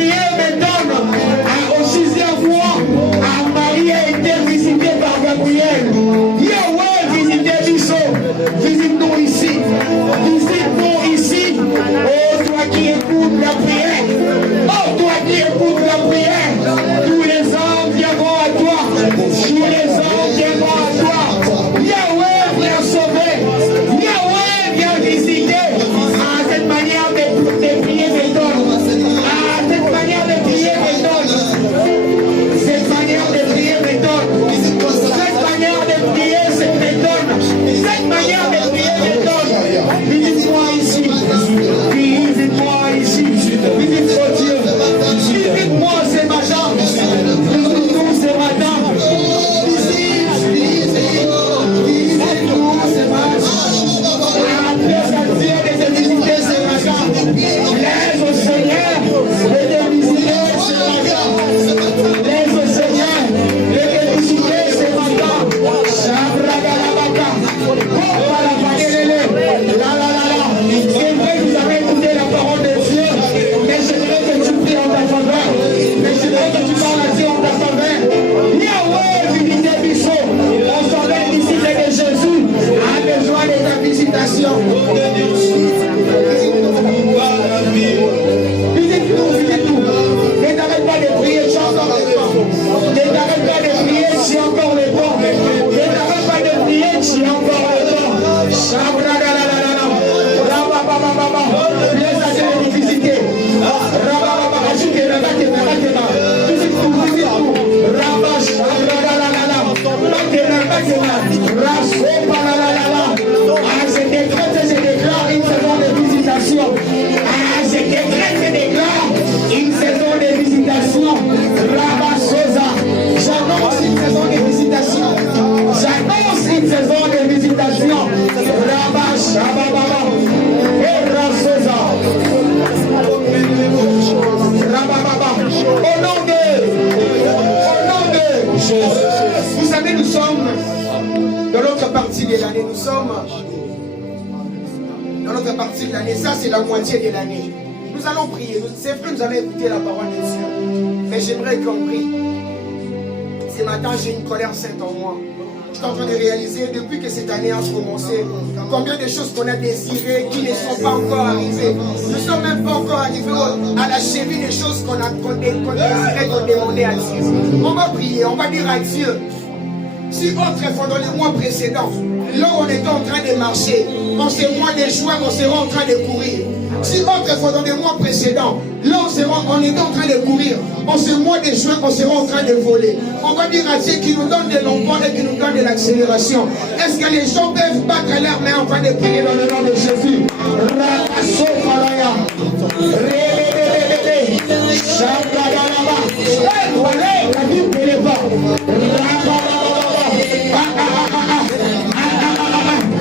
prière me donne au 6e mois, Marie a été visitée par Gabriel. Yahweh, visitez Bisso, visite-nous ici, visite-nous ici. Oh, toi qui écoutes la prière, oh, toi qui écoutes la prière, tous les hommes viendront à toi, tous les hommes viendront à toi. Yahweh vient sauver, Yahweh vient visiter. Cette manière de prier m'étonne. Cette manière de prier m'étonne. Cette manière de prier m'étonne. Cette manière de prier m'étonne. Cette manière de prier m'étonne. Visite-moi ici. Visite-moi ici. Visite-moi Dieu. Visite-moi ce matin. Visite-nous ce matin. Visite-nous ce matin. Après ça, Dieu de te visiter ce matin. Laisse au Seigneur de te visiter ce matin. Laisse au Seigneur de te visiter ce matin. Shabragalabaka. C'est vrai que vous avez écouté la parole de Dieu, mais j'aimerais que tu pries en ta faveur. Mais j'aimerais que tu parles à Dieu en ta faveur. Yahweh, visitez Bisso. On savait que l'ici de Jésus a besoin de ta visitation. Visite-nous, visite-nous. Ne t'arrête pas de prier, tu as encore le temps. Ne t'arrête pas de prier, tu as encore le temps. Ne t'arrête pas de prier, tu as encore le temps. Laisse à Dieu de visiter. Visite-nous, visite-nous. Je décrète et je déclare une saison de visitation. Je décrète et déclare une saison de visitation. J'annonce une saison de visitation. J'annonce une saison de visitation. Au nom de Jésus. Vous savez, nous sommes dans l'autre partie de l'année. Nous sommes dans l'autre partie de l'année. Ça, c'est la moitié de l'année. Nous allons prier. C'est vrai, nous allons écouter la parole de Dieu. Mais j'aimerais qu'on prie. Ce matin, j'ai une colère sainte en moi. Je suis en train de réaliser, depuis que cette année a commencé, combien de choses qu'on a désirées qui ne sont pas encore arrivées. Nous ne sommes même pas encore arrivés à la cheville des choses qu'on désirait, qu'on demandait à Dieu. On va prier, on va dire à Dieu. Si autrefois dans les mois précédents, là où on était en train de marcher, dans ces mois de juin, on sera en train de courir. Si autrefois dans les mois précédents, là on était en train de courir, en ce mois de juin, on sera en train de voler. On va dire à Dieu qui nous donne de l'emploi et qui nous donne de l'accélération. Est-ce que les gens peuvent battre leurs mains en train de prier dans le nom de Jésus?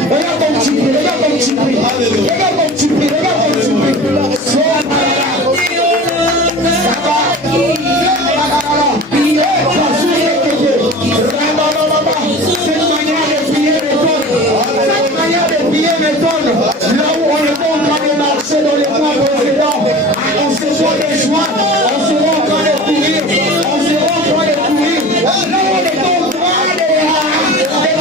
Regarde comme tu pries, regarde comme tu pries, regarde comme tu pries, regarde comme tu pries. Cette manière de prier m'étonne. Cette manière de prier m'étonne. Là où on était en train de marcher dans les mois précédents, on se voit des joies, on se voit en train de courir, on se voit en train de courir. Là où on était en train de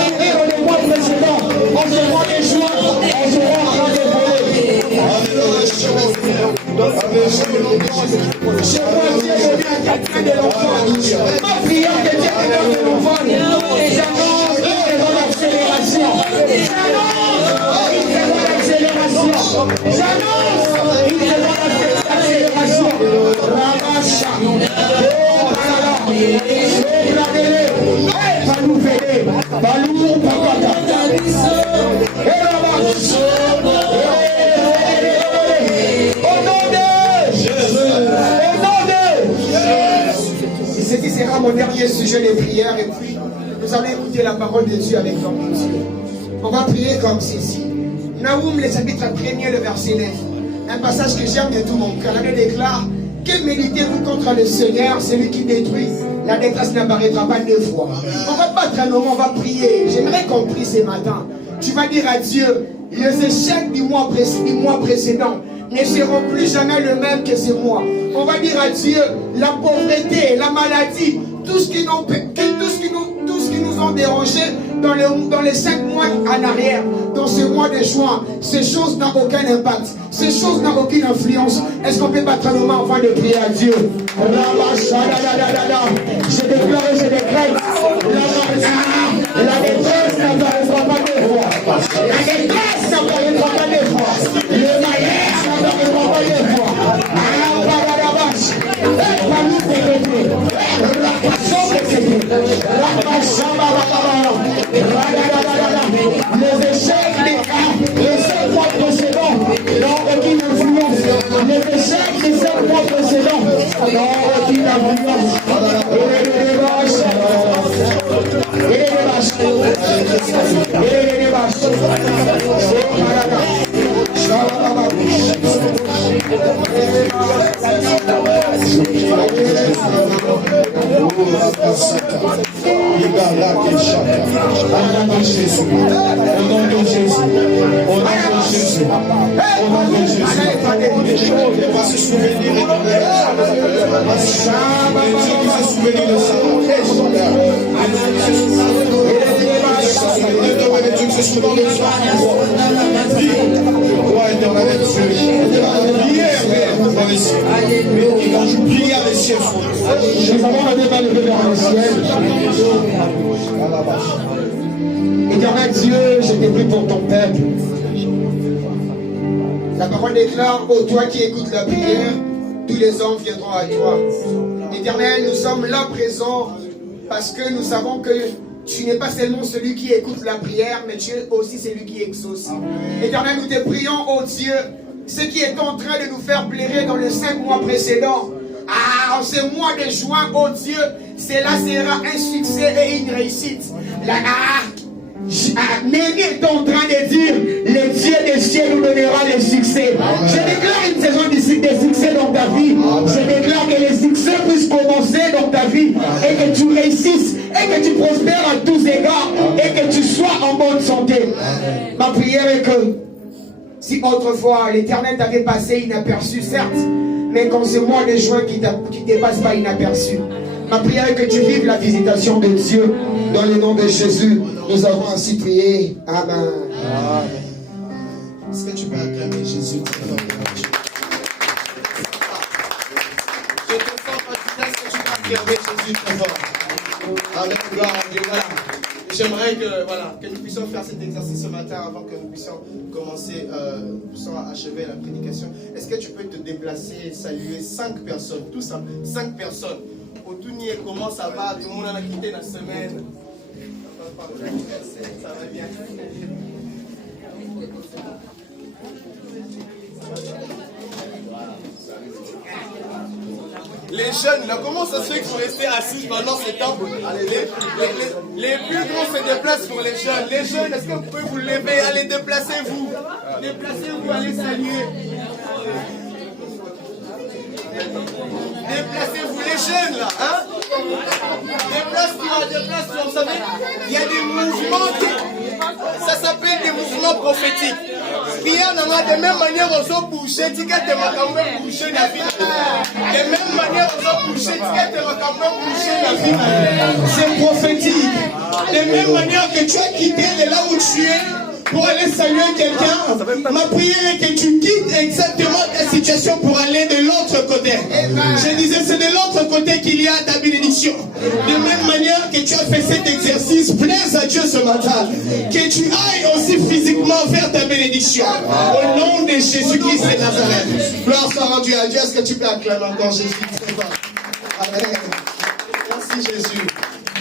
courir dans les mois précédents, on se voit des joies, on se voit en train de voler. Je vois Dieu donner à quelqu'un de l'enfant. Ma prière que Dieu me donne de l'enfant. J'annonce une saison d'accélération. J'annonce une saison d'accélération. J'annonce une saison d'accélération. Rabacha. Oh, Palala. Sobradele. Balou Fede. Balou Papata. Et Rabacha. Au nom de Jésus. Au nom de Jésus. Et ceci sera mon dernier sujet de prière. Et puis, nous allons écouter la parole de Dieu avec l'homme de Dieu. On va prier comme ceci. Naoum, le chapitre 1er, le verset 9. Un passage que j'aime de tout mon cœur. La Bible déclare: que méditez-vous contre le Seigneur, celui qui détruit? La détresse n'apparaîtra pas deux fois. On va battre un moment, on va prier. J'aimerais qu'on prie ce matin. Tu vas dire à Dieu les échecs du mois précédent, ne seront plus jamais le même que ce mois. On va dire à Dieu, la pauvreté, la maladie, tout ce qui nous ont dérangés dans les 5 mois en arrière, dans ce mois de juin, ces choses n'ont aucun impact, ces choses n'ont aucune influence. Est-ce qu'on peut battre un moment avant de prier à Dieu? Je déclare et je décrète, la détresse n'apparaîtra pas deux fois. La détresse n'apparaîtra pas deux fois. Le malheur n'apparaîtra pas deux fois. Les échecs des 5 mois précédents n'ont aucune influence. Les échecs des 5 mois précédents n'ont aucune influence. Nous avons la main levée vers le ciel. Éternel Dieu, je te prie pour ton peuple. La parole déclare, ô toi qui écoutes la prière, tous les hommes viendront à toi. Éternel, nous sommes là présents parce que nous savons que tu n'es pas seulement celui qui écoute la prière, mais tu es aussi celui qui exauce. Éternel, nous te prions, ô Dieu, ce qui est en train de nous faire blairer dans les 5 mois précédents. En ce mois de juin, oh Dieu, cela sera un succès et une réussite. Némi est en train de dire, le Dieu des cieux nous donnera le succès. Je déclare une saison de succès dans ta vie. Je déclare que les succès puissent commencer dans ta vie et que tu réussisses et que tu prospères à tous égards et que tu sois en bonne santé. Ma prière est que si autrefois l'Éternel t'avait passé inaperçu, certes, mais qu'en ce mois de juin qui ne te passe pas inaperçu, ma prière est que tu vives la visitation de Dieu dans le nom de Jésus. Nous avons ainsi prié. Amen. Est-ce que tu peux acclamer Jésus très fort? Je te sens pas. Est-ce que tu peux acclamer Jésus très fort? Amen. Gloire à Dieu. Voilà. J'aimerais que nous puissions faire cet exercice ce matin avant que nous puissions commencer, achever la prédication. Est-ce que tu peux te déplacer et saluer 5 personnes, tout simple, 5 personnes. Autour comment ça va? Tout le monde a quitté la semaine. Ça va bien. Les jeunes, là, comment ça se fait qu'il faut rester assis pendant ce temps? Les plus grands se déplacent pour les jeunes. Les jeunes, est-ce que vous pouvez vous lever? Allez, déplacez-vous. Déplacez-vous, allez saluer. Déplacez-vous, les jeunes, là, hein? Déplace-toi, vous savez, il y a des mouvements ça s'appelle des mouvements prophétiques. Pierre n'a pas de même manière aux autres boucher, tu as boucher la vie. De même manière aux autres boucher, tu as boucher la vie. C'est prophétique. De même manière que tu as quitté de là où tu es pour aller saluer quelqu'un, ma prière est que tu quittes exactement ta situation pour aller de l'autre côté. Je disais, c'est de l'autre côté qu'il y a ta bénédiction. De même manière que tu as fait cet exercice, plaise à Dieu ce matin. Que tu ailles aussi physiquement vers ta bénédiction. Au nom de Jésus-Christ de Nazareth. Gloire soit rendue à Dieu. Est-ce que tu peux acclamer encore Jésus très fort? Amen. Merci Jésus.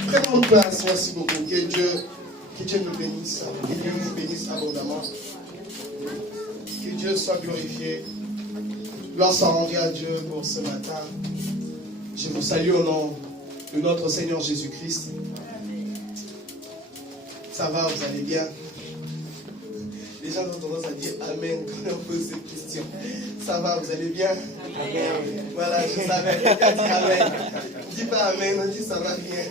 Prenons place. Merci beaucoup. Que Dieu nous bénisse, que Dieu nous bénisse abondamment, que Dieu soit glorifié. Gloire soit rendue à Dieu pour ce matin. Je vous salue au nom de notre Seigneur Jésus-Christ. Ça va, vous allez bien? Les gens ont tendance à dire Amen quand on pose cette question. Ça va, vous allez bien? Amen. Voilà, je savais. Quelqu'un dit Amen. Dis pas Amen, on dit ça va bien.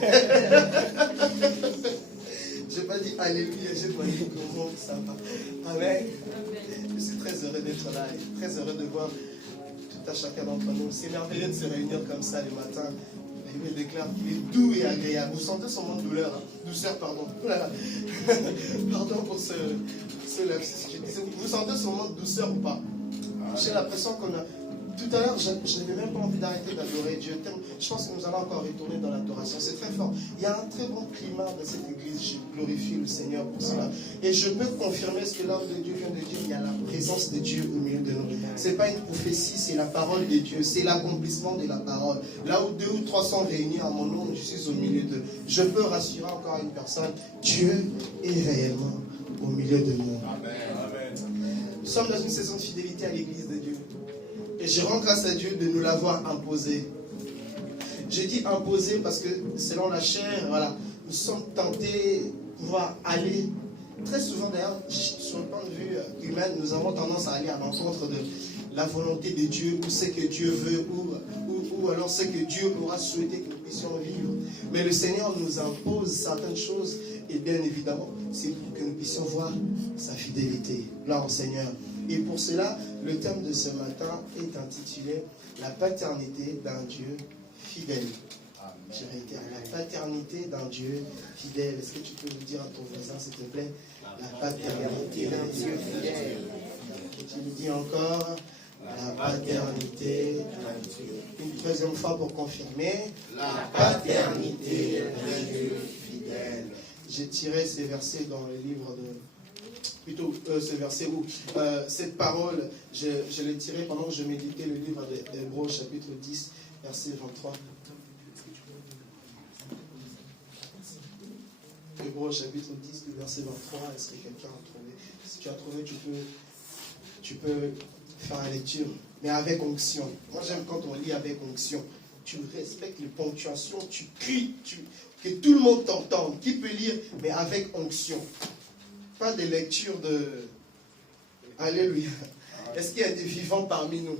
Je n'ai pas dit Alléluia, j'ai pas dit comment ça va. Amen. Je suis très heureux d'être là et très heureux de voir tout à chacun d'entre nous. C'est merveilleux de se réunir comme ça le matin. La Bible déclare qu'il est doux et agréable. Vous sentez son mot de douleur, hein? Douceur, pardon. Pardon pour ce lapsus. Vous sentez son mot de douceur ou pas? J'ai l'impression qu'on a... Tout à l'heure, je n'avais même pas envie d'arrêter d'adorer Dieu. Je pense que nous allons encore retourner dans l'adoration. C'est très fort. Il y a un très bon climat dans cette église. Je glorifie le Seigneur pour cela. Et je peux confirmer ce que l'homme de Dieu vient de dire. Il y a la présence de Dieu au milieu de nous. Ce n'est pas une prophétie, c'est la parole de Dieu. C'est l'accomplissement de la parole. Là où 2 ou 3 sont réunis à mon nom, je suis au milieu d'eux. Je peux rassurer encore une personne. Dieu est réellement au milieu de nous. Nous sommes dans une saison de fidélité à l'église de Dieu. Et je rends grâce à Dieu de nous l'avoir imposé. Je dis imposé parce que selon la chair, voilà, nous sommes tentés de pouvoir aller. Très souvent d'ailleurs, sur le point de vue humain, nous avons tendance à aller à l'encontre de la volonté de Dieu, ou ce que Dieu veut, ou alors ce que Dieu aura souhaité que nous puissions vivre. Mais le Seigneur nous impose certaines choses, et bien évidemment, c'est pour que nous puissions voir sa fidélité. Gloire au Seigneur. Et pour cela, le thème de ce matin est intitulé « La paternité d'un Dieu fidèle ». Je réitère, la paternité d'un Dieu fidèle. Est-ce que tu peux le dire à ton voisin, s'il te plaît? La paternité d'un Dieu fidèle. Tu le dis encore, la paternité d'un Dieu. Une deuxième fois pour confirmer, la paternité d'un Dieu fidèle. J'ai tiré ces versets dans le livre de... Plutôt ce verset où cette parole, je l'ai tirée pendant que je méditais le livre d'Hébreux, chapitre 10, verset 23. Hébreux, chapitre 10, verset 23. Est-ce que quelqu'un a trouvé? Si tu as trouvé, tu peux faire la lecture, mais avec onction. Moi, j'aime quand on lit avec onction. Tu respectes les ponctuations, tu cries, que tout le monde t'entende. Qui peut lire, mais avec onction? Pas de lecture de... Alléluia. Est-ce qu'il y a des vivants parmi nous?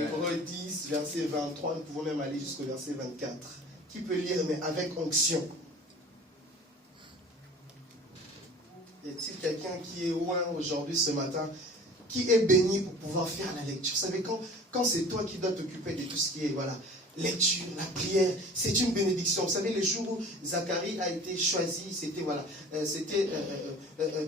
Hébreux 10, verset 23, nous pouvons même aller jusqu'au verset 24. Qui peut lire, mais avec onction? Y a-t-il quelqu'un qui est loin aujourd'hui, ce matin, qui est béni pour pouvoir faire la lecture? Vous savez, quand c'est toi qui dois t'occuper de tout ce qui est, voilà, lecture, la prière, c'est une bénédiction. Vous savez, les jours où Zacharie a été choisi, c'était voilà,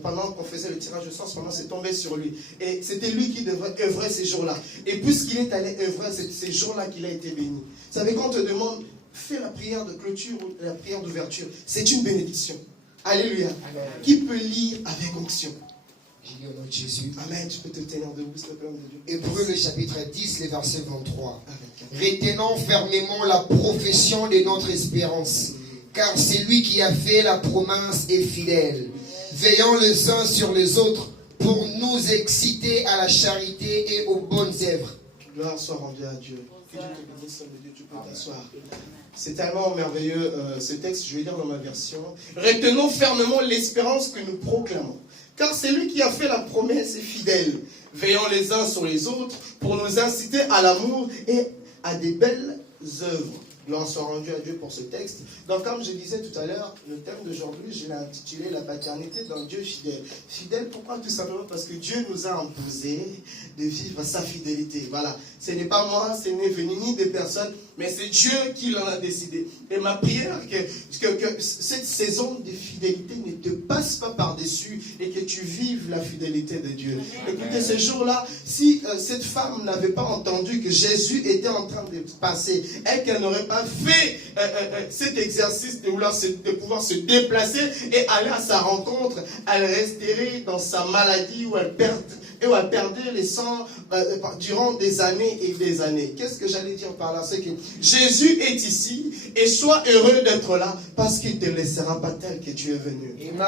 pendant qu'on faisait le tirage de sens, pendant c'est tombé sur lui. Et c'était lui qui devrait œuvrer ces jours-là. Et puisqu'il est allé œuvrer, c'est ces jours-là qu'il a été béni. Vous savez, quand on te demande, fais la prière de clôture ou la prière d'ouverture, c'est une bénédiction. Alléluia. Amen. Qui peut lire avec onction? J'ai dit au nom de Jésus. Amen. Tu peux te tenir debout, s'il te plaît, de Dieu. Hébreux, le chapitre 10, le verset 23. Retenons fermement la profession de notre espérance, car celui qui a fait la promesse est fidèle. Veillons les uns sur les autres pour nous exciter à la charité et aux bonnes œuvres. Gloire soit rendue à Dieu. Que Dieu te bénisse, homme de Dieu, tu peux t'asseoir. C'est tellement merveilleux ce texte, je vais lire dans ma version. Retenons fermement l'espérance que nous proclamons, car celui qui a fait la promesse est fidèle. Veillons les uns sur les autres pour nous inciter à l'amour et à des belles œuvres. Gloire soit rendue à Dieu pour ce texte. Donc, comme je disais tout à l'heure, le thème d'aujourd'hui, je l'ai intitulé « La paternité d'un Dieu fidèle ». Fidèle, pourquoi? Tout simplement parce que Dieu nous a imposé de vivre sa fidélité. Voilà. Ce n'est pas moi, ce n'est venu ni des personnes, mais c'est Dieu qui l'en a décidé. Et ma prière, que cette saison de fidélité ne te passe pas par-dessus et que tu vives la fidélité de Dieu. Écoutez, ce jour-là, si cette femme n'avait pas entendu que Jésus était en train de passer et qu'elle n'aurait pas fait cet exercice de pouvoir se déplacer et aller à sa rencontre, elle resterait dans sa maladie où elle perdait les sangs durant des années et des années. Qu'est-ce que j'allais dire par là? C'est que Jésus est ici et sois heureux d'être là parce qu'il ne te laissera pas tel que tu es venu. Amen.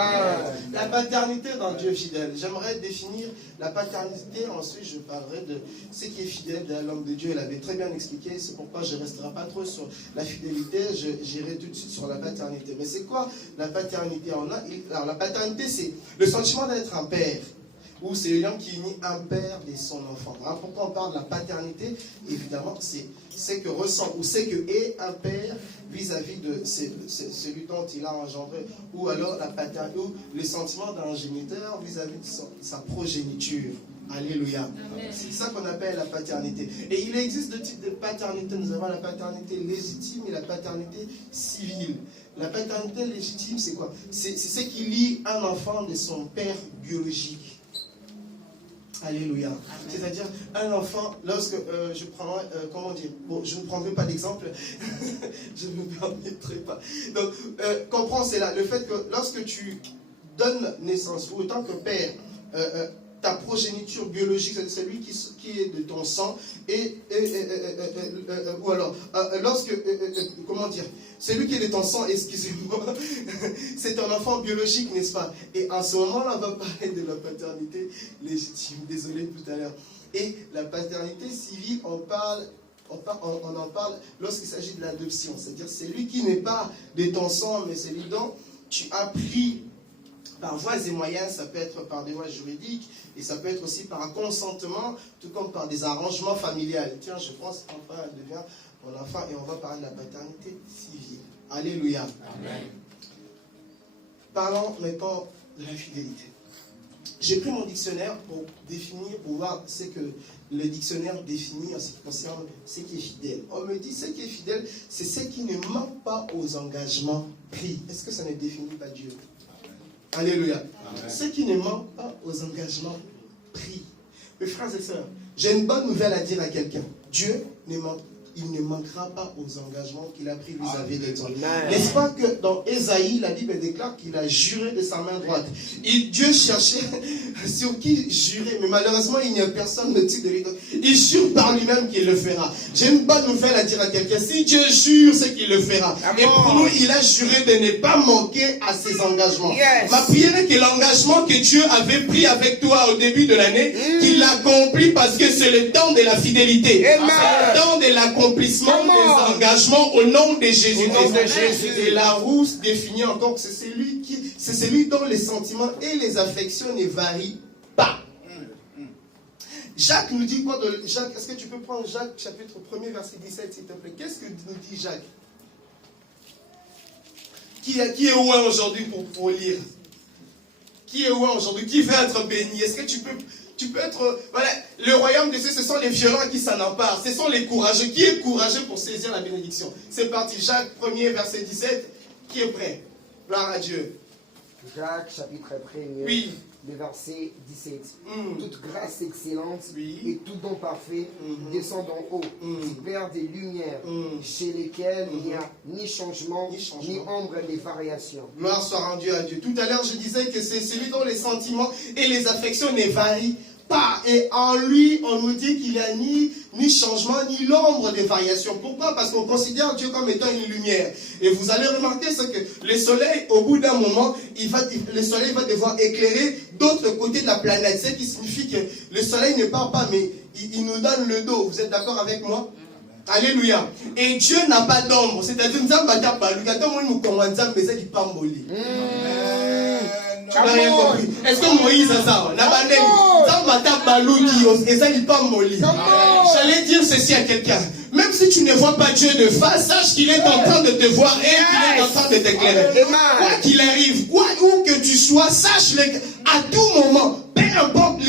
La paternité d'un Dieu fidèle. J'aimerais définir la paternité, ensuite je parlerai de ce qui est fidèle à l'homme de Dieu. Il avait très bien expliqué, c'est pourquoi je ne resterai pas trop sur la fidélité, j'irai tout de suite sur la paternité. Mais c'est quoi la paternité? Alors la paternité, c'est le sentiment d'être un père. Ou c'est le lien qui unit un père et son enfant. Alors pourquoi on parle de la paternité? Évidemment, c'est ce que ressent ou ce que est un père vis-à-vis de celui dont il a engendré. Ou alors la paternité, ou le sentiment d'un géniteur vis-à-vis de sa progéniture. Alléluia. C'est ça qu'on appelle la paternité. Et il existe deux types de paternité. Nous avons la paternité légitime et la paternité civile. La paternité légitime, c'est quoi? C'est ce qui lie un enfant de son père biologique. Alléluia. C'est-à-dire, un enfant, lorsque je prends, comment dire, bon, je ne prendrai pas d'exemple, je ne me permettrai pas. Donc, comprends, c'est là, le fait que lorsque tu donnes naissance, ou autant que père, ta progéniture biologique, c'est celui qui est de ton sang, ou alors, lorsque, comment dire, celui qui est de ton sang, excusez-moi, c'est ton enfant biologique, n'est-ce pas? Et en ce moment-là, on va parler de la paternité légitime, désolé tout à l'heure. Et la paternité civile, on en parle lorsqu'il s'agit de l'adoption, c'est-à-dire celui qui n'est pas de ton sang, mais celui dont tu as pris par voies et moyens, ça peut être par des voies juridiques, et ça peut être aussi par un consentement, tout comme par des arrangements familiales. Tiens, je pense qu'enfin elle devient mon enfant, et on va parler de la paternité civile. Alléluia. Amen. Parlons maintenant de la fidélité. J'ai pris mon dictionnaire pour définir, pour voir ce que le dictionnaire définit en ce qui concerne ce qui est fidèle. On me dit ce qui est fidèle, c'est ce qui ne manque pas aux engagements pris. Est-ce que ça ne définit pas Dieu? Alléluia. Amen. Ce qui ne manque pas aux engagements pris. Mes frères et sœurs, j'ai une bonne nouvelle à dire à quelqu'un. Dieu il ne manquera pas aux engagements qu'il a pris vis-à-vis de toi. N'est-ce pas que dans Ésaïe, la Bible déclare qu'il a juré de sa main droite. Dieu cherchait sur qui jurer, mais malheureusement, il n'y a personne de type de lui. Il jure par lui-même qu'il le fera. J'ai une bonne nouvelle à dire à quelqu'un. Si Dieu jure, c'est qu'il le fera. Et pour nous, il a juré de ne pas manquer à ses engagements. Yes. Ma prière est que l'engagement que Dieu avait pris avec toi au début de l'année, qu'il l'accomplit parce que c'est le temps de la fidélité. C'est le temps de l'accomplissement des engagements au nom de Jésus-Christ. Et Larousse définit encore que c'est celui dont les sentiments et les affections ne varient pas. Jacques nous dit quoi de Jacques? Est-ce que tu peux prendre Jacques chapitre 1er verset 17 s'il te plaît? Qu'est-ce que nous dit Jacques? Qui est loin aujourd'hui pour lire? Qui est loin aujourd'hui? Qui veut être béni? Est-ce que tu peux être... Voilà, le royaume de Dieu, ce sont les violents qui s'en emparent. Ce sont les courageux. Qui est courageux pour saisir la bénédiction? C'est parti. Jacques 1er verset 17. Qui est prêt? Gloire à Dieu. Jacques chapitre 1er. Oui. Le verset 17. Toute grâce excellente et tout don parfait descend d'en haut, vers des lumières, chez lesquelles il n'y a ni changement, ni ombre des variations. Gloire soit rendue à Dieu. Tout à l'heure, je disais que c'est celui dont les sentiments et les affections ne varient pas. Et en lui, on nous dit qu'il n'y a ni changement, ni l'ombre des variations. Pourquoi? Parce qu'on considère Dieu comme étant une lumière. Et vous allez remarquer ce que le soleil, au bout d'un moment, le soleil va devoir éclairer d'autres côtés de la planète. Ce qui signifie que le soleil ne part pas, mais il nous donne le dos. Vous êtes d'accord avec moi? Alléluia. Et Dieu n'a pas d'ombre. C'est-à-dire, nous avons tu n'as rien compris. Est-ce que Moïse a ça? J'allais dire ceci à quelqu'un. Même si tu ne vois pas Dieu de face, sache qu'il est en train de te voir et qu'il est en train de t'éclairer. Quoi qu'il arrive, où que tu sois, sache-le à tout moment, peu importe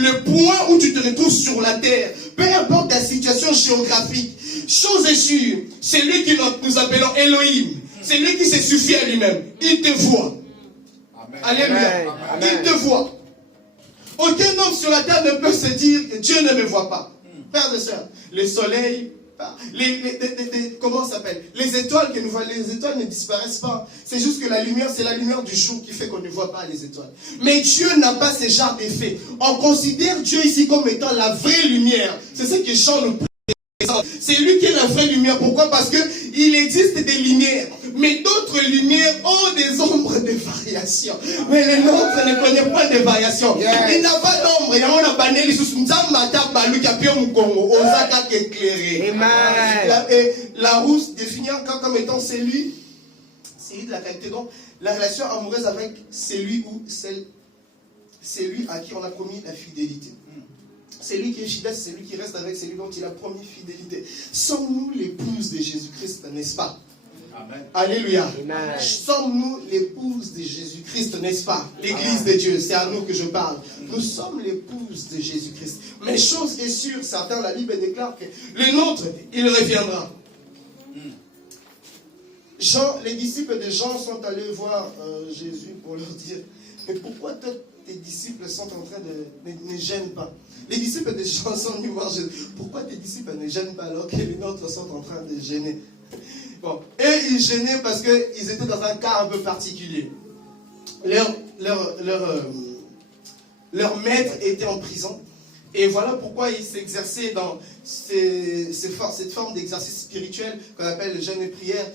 le point où tu te retrouves sur la terre, peu importe ta situation géographique, chose est sûre, c'est lui que nous appelons Elohim, c'est lui qui se suffit à lui-même. Il te voit. Alléluia. Il te voit. Aucun homme sur la terre ne peut se dire que Dieu ne me voit pas. Frères et sœurs, le soleil, comment ça s'appelle? Les étoiles que nous voyons, les étoiles ne disparaissent pas. C'est juste que la lumière, c'est la lumière du jour qui fait qu'on ne voit pas les étoiles. Mais Dieu n'a pas ce genre d'effet. On considère Dieu ici comme étant la vraie lumière. C'est ce que Jean nous présente. C'est lui qui est la vraie lumière. Pourquoi? Parce que il existe des lumières. Mais d'autres lumières ont des ombres de variation. Mais les nôtres ne connaissent pas de variation. Il n'a pas d'ombre. Il y a un banel sous éclairé. Et Larousse définit encore comme étant celui de la qualité. Donc, la relation amoureuse avec celui à qui on a promis la fidélité. Celui qui est fidèle, c'est celui qui reste avec celui dont il a promis fidélité. Sommes-nous l'épouse de Jésus-Christ, n'est-ce pas? Alléluia. Amen. Sommes-nous l'épouse de Jésus-Christ, n'est-ce pas? L'église de Dieu, c'est à nous que je parle. Nous sommes l'épouse de Jésus-Christ. Mais chose est sûre, certains, la Bible déclare que le nôtre, il reviendra. Jean, les disciples de Jean sont allés voir Jésus pour leur dire, mais pourquoi tes disciples sont en train ne gênent pas? Les disciples de Jean sont venus voir Jésus. Pourquoi tes disciples ne gênent pas alors que les nôtres sont en train de gêner? Bon, eux, ils gênaient parce qu'ils étaient dans un cas un peu particulier. Leur maître était en prison. Et voilà pourquoi ils s'exerçaient dans cette forme d'exercice spirituel qu'on appelle le jeûne et prière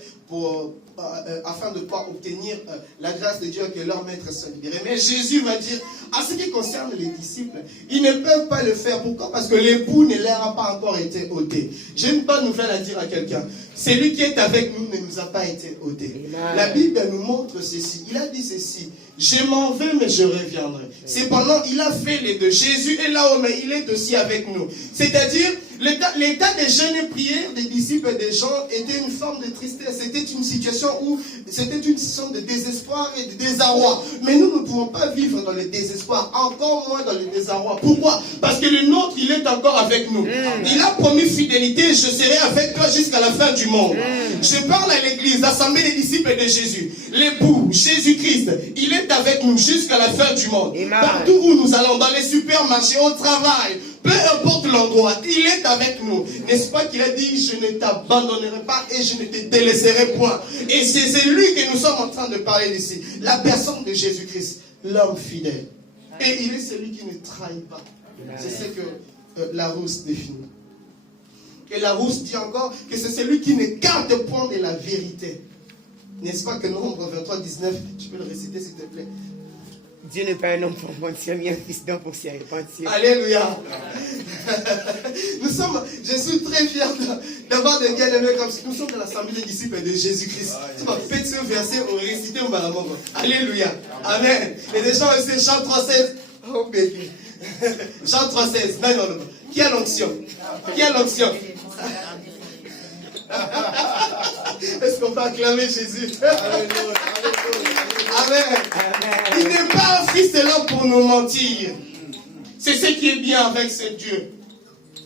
afin de pouvoir obtenir la grâce de Dieu que leur maître soit libéré. Mais Jésus va dire, à ce qui concerne les disciples, ils ne peuvent pas le faire. Pourquoi? Parce que l'époux ne leur a pas encore été ôté. J'ai une bonne nouvelle à dire à quelqu'un. Celui qui est avec nous ne nous a pas été ôté. La Bible nous montre ceci. Il a dit ceci. Je m'en vais, mais je reviendrai. Cependant, il a fait les deux. Jésus est là-haut, mais il est aussi avec nous. C'est-à-dire, l'état de jeûne et prière des disciples et des gens était une forme de tristesse. C'était une situation où c'était une situation de désespoir et de désarroi. Mais nous ne pouvons pas vivre dans le désespoir, encore moins dans le désarroi. Pourquoi? Parce que le nôtre, il est encore avec nous. Il a promis fidélité, je serai avec toi jusqu'à la fin du monde. Je parle à l'église, l'assemblée des disciples de Jésus. L'époux, Jésus-Christ, il est avec nous jusqu'à la fin du monde. Partout où nous allons, dans les supermarchés, au travail, peu importe l'endroit, il est avec nous. N'est-ce pas qu'il a dit, je ne t'abandonnerai pas et je ne te délaisserai point. Et c'est lui que nous sommes en train de parler ici. La personne de Jésus-Christ, l'homme fidèle. Et il est celui qui ne trahit pas. C'est ce que Larousse définit. Et Larousse dit encore que c'est celui qui ne garde point de la vérité. N'est-ce pas que Nombre 23, 19, tu peux le réciter s'il te plaît? Dieu n'est pas un homme pour mentir, ni un fils d'homme pour s'y repentir. Alléluia. Je suis très fier d'avoir des bien-aimés comme ça. Nous sommes dans l'assemblée des disciples de Jésus-Christ. Tu vas péter ce verset, on réciter au Malamon. Alléluia. Amen. Et des gens aussi, chant 3.16. Oh bébé. Chant 3.16. Non. Qui a l'onction? Qui a l'onction? Est-ce qu'on peut acclamer Jésus? Amen. Il n'est pas un fils de l'homme pour nous mentir. C'est ce qui est bien avec ce Dieu.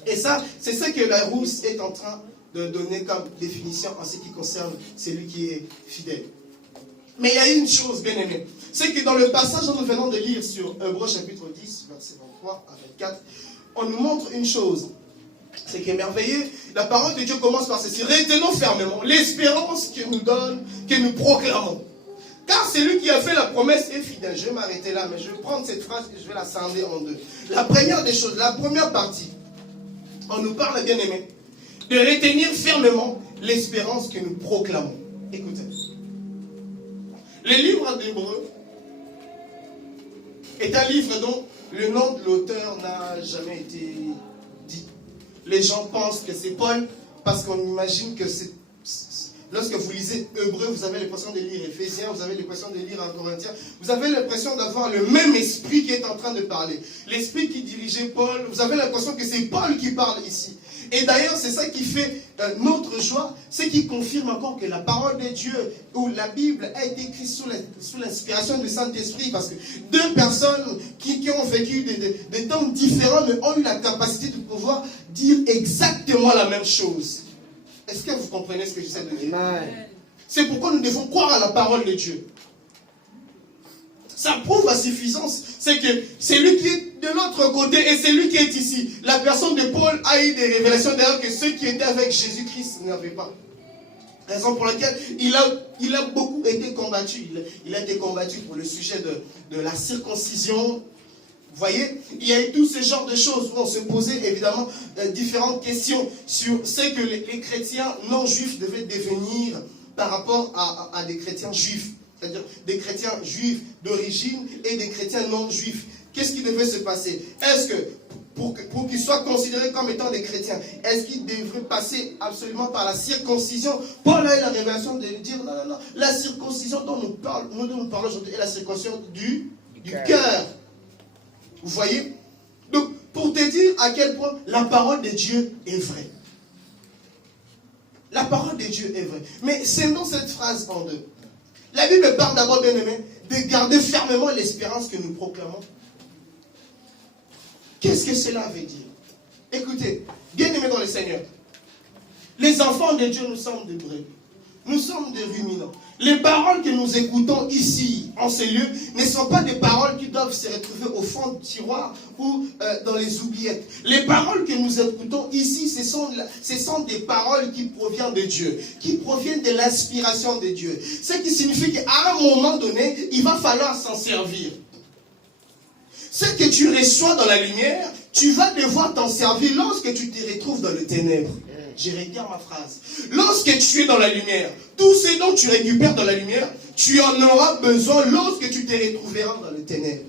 Et ça, c'est ce que Larousse est en train de donner comme définition en ce qui concerne celui qui est fidèle. Mais il y a une chose, bien aimé. C'est que dans le passage que nous venons de lire sur Hébreux chapitre 10, verset 23 à 24, on nous montre une chose. C'est qui est merveilleux. La parole de Dieu commence par ceci. Retenons fermement l'espérance que nous donne, que nous proclamons. Car celui qui a fait la promesse est fidèle. Je vais m'arrêter là, mais je vais prendre cette phrase et je vais la scinder en deux. La première des choses, la première partie, on nous parle, bien aimé, de retenir fermement l'espérance que nous proclamons. Écoutez. Le livre d'Hébreux est un livre dont le nom de l'auteur n'a jamais été dit. Les gens pensent que c'est Paul parce qu'on imagine que c'est... Lorsque vous lisez Hébreux, vous avez l'impression de lire Éphésiens, vous avez l'impression de lire en Corinthiens, vous avez l'impression d'avoir le même esprit qui est en train de parler. L'esprit qui dirigeait Paul, vous avez l'impression que c'est Paul qui parle ici. Et d'ailleurs, c'est ça qui fait notre joie, c'est qui confirme encore que la parole de Dieu, ou la Bible, a été écrite sous l'inspiration du Saint-Esprit, parce que deux personnes qui ont vécu des temps différents, mais ont eu la capacité de pouvoir dire exactement la même chose. Est-ce que vous comprenez ce que j'essaie de dire? C'est pourquoi nous devons croire à la parole de Dieu. Ça prouve à suffisance. C'est que celui qui est de l'autre côté et celui qui est ici, la personne de Paul a eu des révélations d'ailleurs que ceux qui étaient avec Jésus-Christ n'avaient pas. Raison pour laquelle il a beaucoup été combattu. Il a été combattu pour le sujet de la circoncision. Vous voyez, il y a eu tout ce genre de choses où on se posait évidemment différentes questions sur ce que les chrétiens non-juifs devaient devenir par rapport à des chrétiens juifs. C'est-à-dire des chrétiens juifs d'origine et des chrétiens non-juifs. Qu'est-ce qui devait se passer? Est-ce que, pour qu'ils soient considérés comme étant des chrétiens, est-ce qu'ils devraient passer absolument par la circoncision? Paul a eu la révélation de dire non, la circoncision dont nous parlons aujourd'hui est la circoncision du cœur. Vous voyez? Donc, pour te dire à quel point la parole de Dieu est vraie. La parole de Dieu est vraie. Mais scindons cette phrase en deux. La Bible parle d'abord, bien aimé, de garder fermement l'espérance que nous proclamons. Qu'est-ce que cela veut dire? Écoutez, bien aimé dans le Seigneur, les enfants de Dieu, nous sommes des brebis. Nous sommes des ruminants. Les paroles que nous écoutons ici, en ces lieux, ne sont pas des paroles qui doivent se retrouver au fond du tiroir ou dans les oubliettes. Les paroles que nous écoutons ici, ce sont des paroles qui proviennent de Dieu, qui proviennent de l'inspiration de Dieu. Ce qui signifie qu'à un moment donné, il va falloir s'en servir. Ce que tu reçois dans la lumière, tu vas devoir t'en servir lorsque tu te retrouves dans le ténèbre. Je regarde ma phrase. Lorsque tu es dans la lumière, tout ce dont tu récupères dans la lumière, tu en auras besoin lorsque tu te retrouveras dans les ténèbres.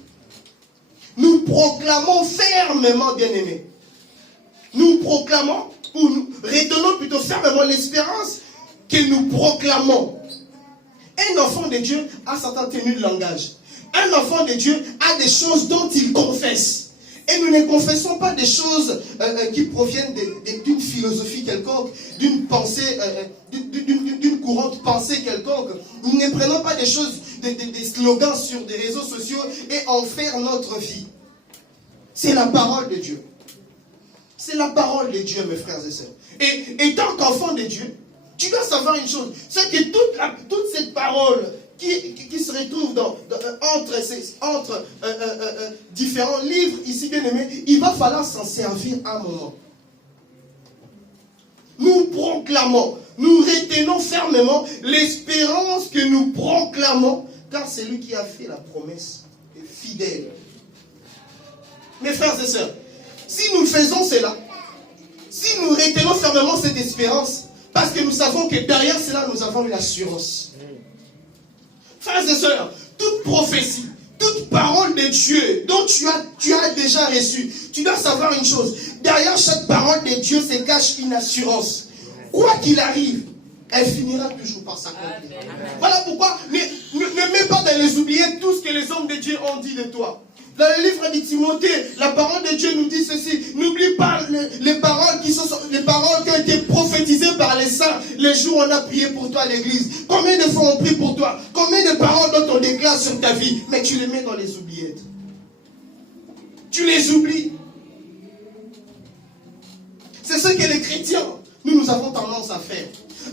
Nous proclamons fermement, bien-aimés. Nous proclamons, ou nous retenons plutôt fermement l'espérance que nous proclamons. Un enfant de Dieu a certaines tenues de langage. Un enfant de Dieu a des choses dont il confesse. Et nous ne confessons pas des choses qui proviennent d'une philosophie quelconque, d'une pensée, d'une courante pensée quelconque. Nous ne prenons pas des choses, des slogans sur des réseaux sociaux et en faire notre vie. C'est la parole de Dieu. C'est la parole de Dieu, mes frères et sœurs. Et tant qu'enfant de Dieu, tu dois savoir une chose, c'est que toute cette parole qui se retrouve entre différents livres, ici bien aimés, il va falloir s'en servir un moment. Nous proclamons, nous retenons fermement l'espérance que nous proclamons, car c'est lui qui a fait la promesse est fidèle. Mes frères et sœurs, si nous faisons cela, si nous retenons fermement cette espérance, parce que nous savons que derrière cela, nous avons une assurance. Frères et sœurs, toute prophétie, toute parole de Dieu dont tu as déjà reçu, tu dois savoir une chose. Derrière chaque parole de Dieu se cache une assurance. Quoi qu'il arrive, elle finira toujours par s'accomplir. Voilà pourquoi ne mets pas dans les oubliettes tout ce que les hommes de Dieu ont dit de toi. Dans le livre de Timothée, la parole de Dieu nous dit ceci. N'oublie pas les paroles qui ont été prophétisées par les saints les jours où on a prié pour toi à l'église. Combien de fois on prie pour toi? Combien de paroles dont on déclare sur ta vie? Mais tu les mets dans les oubliettes. Tu les oublies. C'est ce que les chrétiens, nous avons tendance à faire.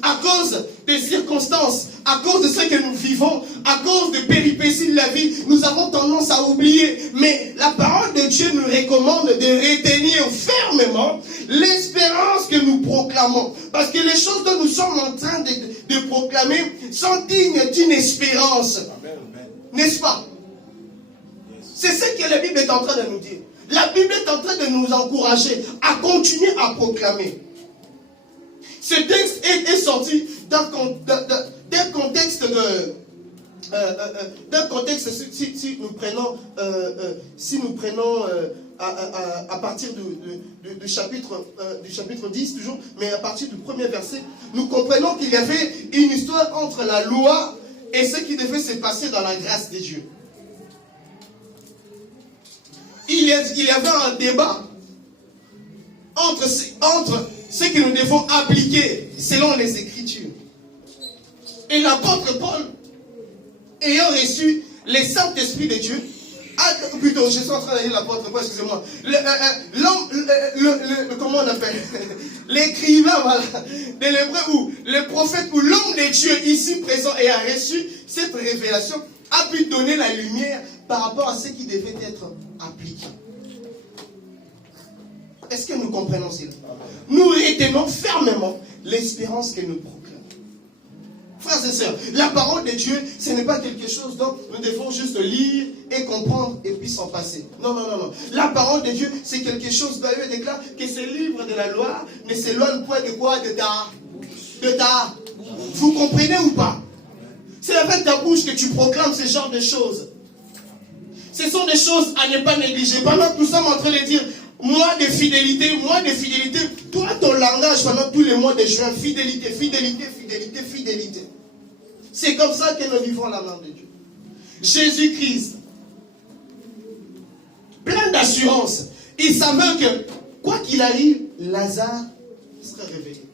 À cause des circonstances, à cause de ce que nous vivons, à cause des péripéties de la vie, nous avons tendance à oublier. Mais la parole de Dieu nous recommande de retenir fermement l'espérance que nous proclamons. Parce que les choses dont nous sommes en train de proclamer sont dignes d'une espérance. N'est-ce pas? C'est ce que la Bible est en train de nous dire. La Bible est en train de nous encourager à continuer à proclamer. Ce texte est sorti d'un contexte si nous prenons à partir du chapitre 10 toujours, mais à partir du premier verset, nous comprenons qu'il y avait une histoire entre la loi et ce qui devait se passer dans la grâce de Dieu. Il y avait un débat entre ce que nous devons appliquer selon les Écritures. Et l'apôtre Paul, ayant reçu les Saint-Esprit de Dieu, plutôt, je suis en train de lire l'apôtre Paul, excusez-moi, comment on appelle, l'écrivain, voilà, de l'hébreu, ou le prophète, ou l'homme de Dieu ici présent et a reçu cette révélation, a pu donner la lumière par rapport à ce qui devait être appliqué. Est-ce que nous comprenons cela? Nous retenons fermement l'espérance que nous proclamons. Frères et sœurs, la parole de Dieu, ce n'est pas quelque chose dont nous devons juste lire et comprendre et puis s'en passer. Non, non, non, non. La parole de Dieu, c'est quelque chose, Dieu déclare que ce livre de la loi ne s'éloigne pas de quoi? De ta. Vous comprenez ou pas? C'est avec ta bouche que tu proclames ce genre de choses. Ce sont des choses à ne pas négliger. Pendant que nous sommes en train de dire mois de fidélité, toi ton langage pendant tous les mois de juin, fidélité. C'est comme ça que nous vivons la main de Dieu. Jésus-Christ, plein d'assurance, il savait que quoi qu'il arrive, Lazare serait réveillé.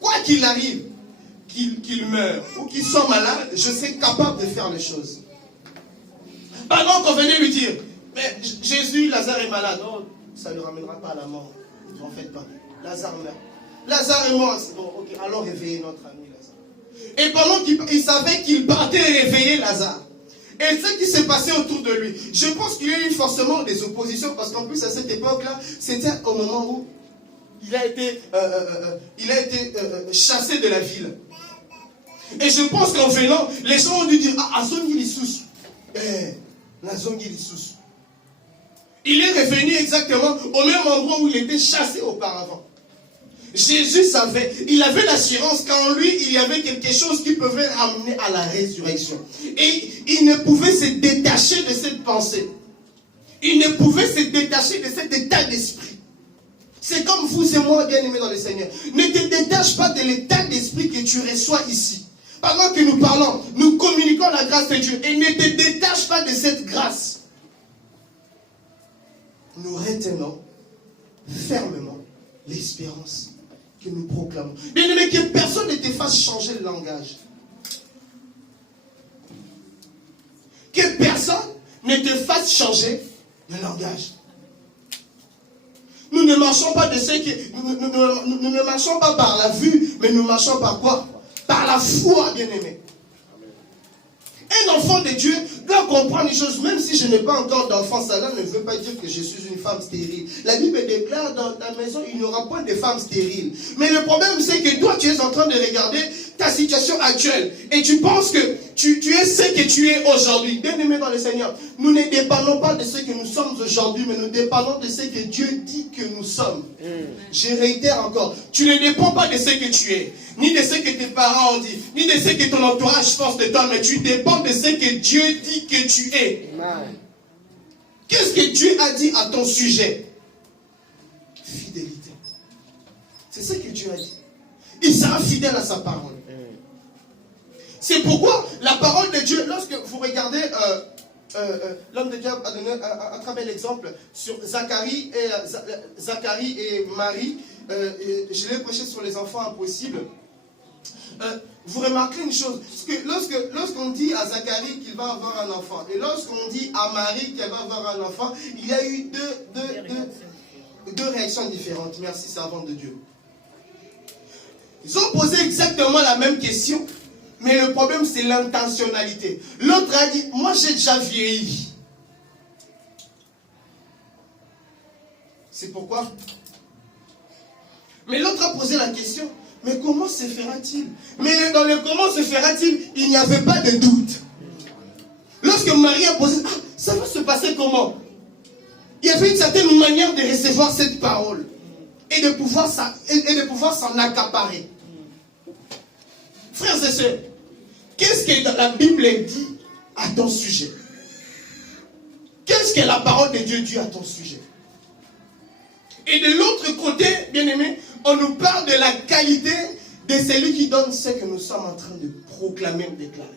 Quoi qu'il arrive, qu'il meure ou qu'il soit malade, je serai capable de faire les choses. Pendant qu'on venait lui dire, mais Jésus, Lazare est malade. Non, ça ne le ramènera pas à la mort. En fait pas. Lazare meurt. Lazare est mort. Bon, ok, alors réveillez notre ami Lazare. Et pendant qu'il savait qu'il partait réveiller Lazare, et ce qui s'est passé autour de lui, je pense qu'il y a eu forcément des oppositions, parce qu'en plus à cette époque-là, c'était au moment où il a été chassé de la ville. Et je pense qu'en venant, les gens ont dû dire, ah, Azongi Lissous. Nazongi Lissous. Il est revenu exactement au même endroit où il était chassé auparavant. Jésus savait, il avait l'assurance qu'en lui, il y avait quelque chose qui pouvait ramener à la résurrection. Et il ne pouvait se détacher de cette pensée. Il ne pouvait se détacher de cet état d'esprit. C'est comme vous et moi, bien-aimés dans le Seigneur. Ne te détache pas de l'état d'esprit que tu reçois ici. Pendant que nous parlons, nous communiquons la grâce de Dieu. Et ne te détache pas de cette grâce. Nous retenons fermement l'espérance que nous proclamons. Bien-aimé, que personne ne te fasse changer le langage. Que personne ne te fasse changer le langage. Nous ne marchons pas de ce que nous ne marchons pas par la vue, mais nous marchons par quoi? Par la foi, bien-aimé. Un enfant de Dieu doit comprendre les choses, même si je n'ai pas encore d'enfant. Cela ne veut pas dire que je suis une femme stérile. La Bible déclare dans ta maison, il n'y aura point de femme stérile. Mais le problème, c'est que toi, tu es en train de regarder ta situation actuelle. Et tu penses que tu es ce que tu es aujourd'hui. Bien-aimé dans le Seigneur, nous ne dépendons pas de ce que nous sommes aujourd'hui, mais nous dépendons de ce que Dieu dit que nous sommes. Je réitère encore, tu ne dépends pas de ce que tu es, ni de ce que tes parents ont dit, ni de ce que ton entourage pense de toi, mais tu dépends de ce que Dieu dit que tu es. Qu'est-ce que Dieu a dit à ton sujet? Fidélité. C'est ce que Dieu a dit. Il sera fidèle à sa parole. C'est pourquoi la parole de Dieu, lorsque vous regardez, l'homme de Dieu a donné un très bel exemple sur Zacharie et Marie. Je l'ai prêché sur les enfants impossibles. Vous remarquez une chose, que lorsqu'on dit à Zacharie qu'il va avoir un enfant, et lorsqu'on dit à Marie qu'elle va avoir un enfant, il y a eu deux réactions différentes. Merci, servante de Dieu. Ils ont posé exactement la même question, mais le problème c'est l'intentionnalité. L'autre a dit, moi j'ai déjà vieilli. C'est pourquoi? Mais l'autre a posé la question, mais comment se fera-t-il? Mais dans le comment se fera-t-il, il n'y avait pas de doute. Lorsque Marie a posé, ah, ça va se passer comment? Il y avait une certaine manière de recevoir cette parole et de pouvoir s'en accaparer. Frères et sœurs, qu'est-ce que la Bible dit à ton sujet? Qu'est-ce que la parole de Dieu dit à ton sujet? Et de l'autre côté, bien-aimé, on nous parle de la qualité de celui qui donne ce que nous sommes en train de proclamer, de déclarer.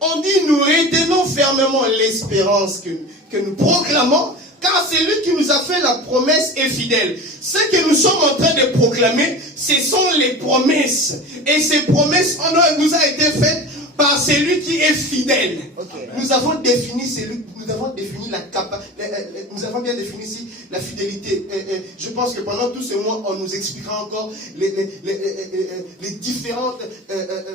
On dit, nous retenons fermement l'espérance que nous proclamons, car c'est lui qui nous a fait la promesse est fidèle. Ce que nous sommes en train de proclamer, ce sont les promesses. Et ces promesses nous a été faites par celui qui est fidèle. Okay. Nous avons défini bien défini ici la fidélité. Je pense que pendant tous ces mois, on nous expliquera encore les différentes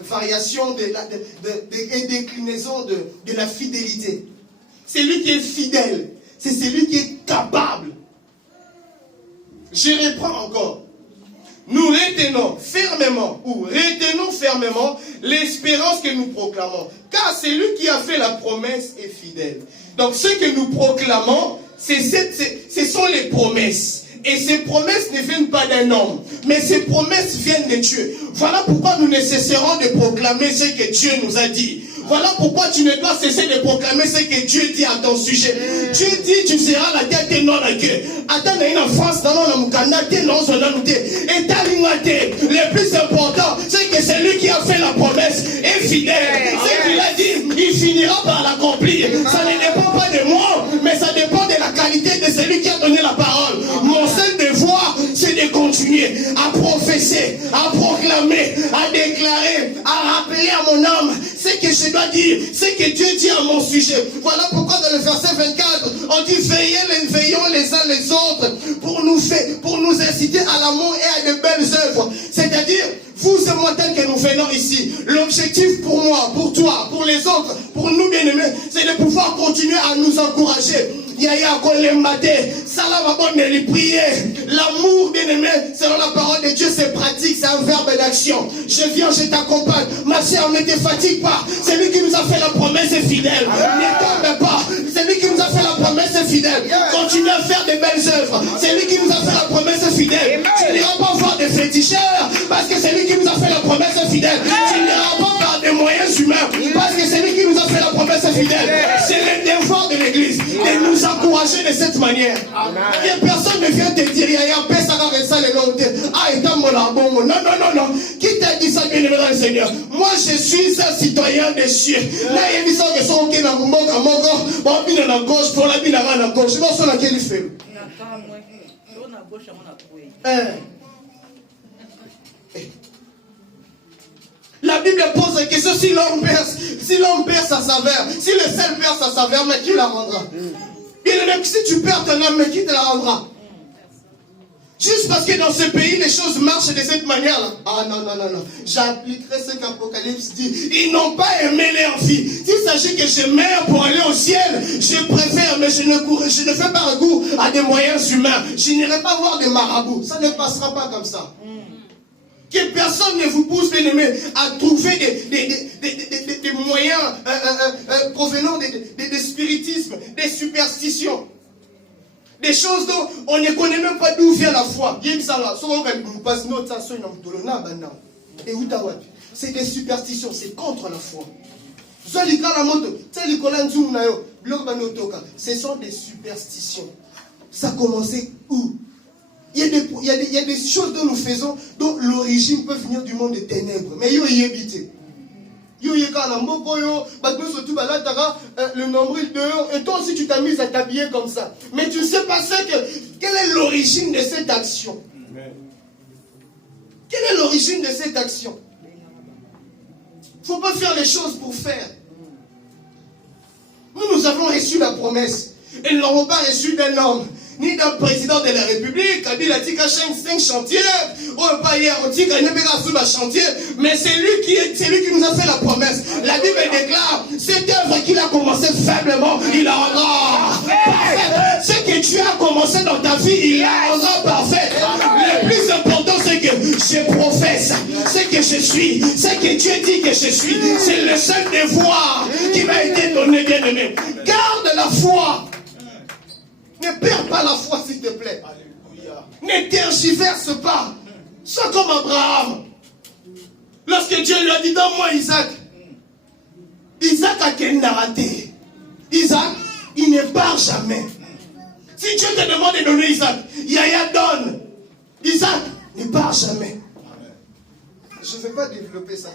variations et déclinaisons de la fidélité. Celui qui est fidèle, c'est celui qui est capable. Je reprends encore. Nous retenons fermement l'espérance que nous proclamons. Car c'est lui qui a fait la promesse est fidèle. Donc ce que nous proclamons, ce sont les promesses. Et ces promesses ne viennent pas d'un homme, mais ces promesses viennent de Dieu. Voilà pourquoi nous ne cesserons de proclamer ce que Dieu nous a dit. Voilà pourquoi tu ne dois cesser de proclamer ce que Dieu dit à ton sujet. Dieu dit, tu seras la tête et non la queue. Attends, en France, dans le Mukanda, le plus important, c'est que celui qui a fait la promesse est fidèle. Ce qu'il a dit, il finira par l'accomplir. Ça ne dépend pas de moi, mais ça dépend de la qualité de celui qui a donné la parole. Mon seul devoir, c'est de continuer continuer à prophétiser, à proclamer, à déclarer, à rappeler à mon âme ce que je dois dire, ce que Dieu dit à mon sujet. Voilà pourquoi dans le verset 24, on dit veillons les uns les autres pour nous inciter à l'amour et à de belles œuvres. C'est-à-dire, vous et moi, tel que nous venons ici, l'objectif pour moi, pour toi, pour les autres, pour nous bien-aimés, c'est de pouvoir continuer à nous encourager. Yaya Kolembate, Salamabon les prier. L'amour, bien-aimé, selon la parole de Dieu, c'est pratique, c'est un verbe d'action. Je viens, je t'accompagne. Ma chère, ne te fatigue pas. C'est lui qui nous a fait la promesse est fidèle. Ne tombe pas. C'est lui qui nous a fait la promesse est fidèle. Continue à faire de belles œuvres. C'est lui qui nous a fait la promesse est fidèle. Tu n'iras pas voir des féticheurs parce que c'est lui qui nous a fait la promesse est fidèle. Tu n'iras pas par des moyens humains parce que c'est lui qui nous a fait la promesse est fidèle. C'est le devoir de l'église de nous encourager de cette manière. Que personne ne vient te dire, il y a un peu ça les noms. Ah, et bon. Non. Qui t'a dit ça, bien aimé dans le Seigneur? Moi, je suis un citoyen des cieux. Là, il y a des gens qui sont ok dans mon bon, la gauche, pour la bine à la gauche. Non, c'est laquelle il fait. La Bible pose la question si l'homme perd sa saveur, si le sel perd sa saveur, mais qui la rendra? Bien aimé, si tu perds ton âme, mais qui te la rendra? Juste parce que dans ce pays, les choses marchent de cette manière-là. Ah non. J'appliquerai ce qu'Apocalypse dit. Ils n'ont pas aimé leur vie. S'il s'agit que je meurs pour aller au ciel, je préfère, mais je ne fais pas recours à des moyens humains. Je n'irai pas voir des marabouts. Ça ne passera pas comme ça. Que personne ne vous pousse, bien aimé, à trouver des moyens provenant des spiritismes, des superstitions. Des choses dont on ne connaît même pas d'où vient la foi. C'est des superstitions, c'est contre la foi. Ce sont des superstitions. Ça a commencé où? Il y a des choses dont nous faisons, dont l'origine peut venir du monde des ténèbres. Mais il y a habité. Le nombril dehors, et toi aussi tu t'as mis à t'habiller comme ça. Mais tu ne sais pas quelle est l'origine de cette action. Quelle est l'origine de cette action? Il ne faut pas faire les choses pour faire. Nous avons reçu la promesse. Et nous n'avons pas reçu d'un homme, ni d'un président de la République. Il a dit qu'il y a 5 chantiers. Mais c'est lui qui nous a fait la promesse. La Bible déclare, cette œuvre qu'il a commencé faiblement, il la rendra parfaite. Ce que tu as commencé dans ta vie, il la rendra parfaite. Le plus important, c'est que je professe. Ce que je suis, ce que Dieu dit que je suis, c'est le seul devoir qui m'a été donné, bien aimé. Garde la foi. Ne perds pas la foi, s'il te plaît. Alléluia. Ne tergiverse pas. Sois comme Abraham. Lorsque Dieu lui a dit, donne-moi Isaac. Isaac a qu'un raté. Isaac, il ne part jamais. Si Dieu te demande de donner Isaac, Yaya donne. Isaac ne part jamais. Je ne vais pas développer ça.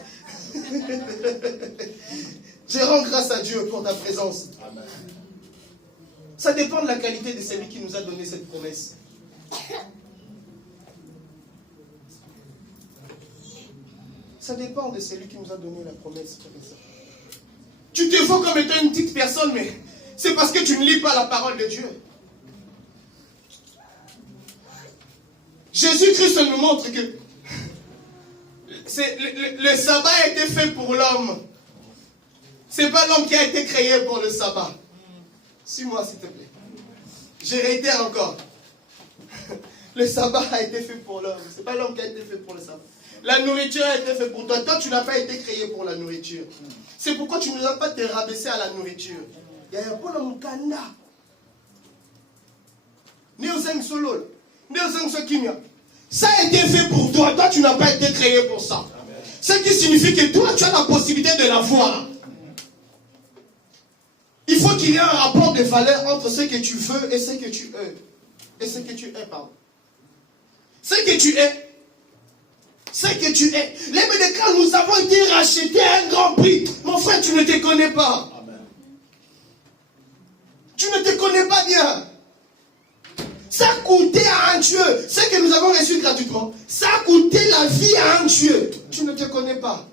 Je rends grâce à Dieu pour ta présence. Amen. Ça dépend de la qualité de celui qui nous a donné cette promesse. Ça dépend de celui qui nous a donné la promesse. Tu te vois comme étant une petite personne, mais c'est parce que tu ne lis pas la parole de Dieu. Jésus-Christ nous montre que le sabbat a été fait pour l'homme. Ce n'est pas l'homme qui a été créé pour le sabbat. Suis-moi, s'il te plaît. Je réitère encore. Le sabbat a été fait pour l'homme. Ce n'est pas l'homme qui a été fait pour le sabbat. La nourriture a été faite pour toi. Toi, tu n'as pas été créé pour la nourriture. C'est pourquoi tu ne dois pas te rabaisser à la nourriture. Il y a un peu de mukanda. Ça a été fait pour toi. Toi, tu n'as pas été créé pour ça. Ce qui signifie que toi, tu as la possibilité de l'avoir. Il faut qu'il y ait un rapport de valeur entre ce que tu veux et ce que tu es. Ce que tu es. Les médicaments, nous avons été rachetés à un grand prix. Mon frère, tu ne te connais pas. Amen. Tu ne te connais pas bien. Ça coûtait à un Dieu. Ce que nous avons reçu gratuitement, ça coûtait la vie à un Dieu. Tu ne te connais pas.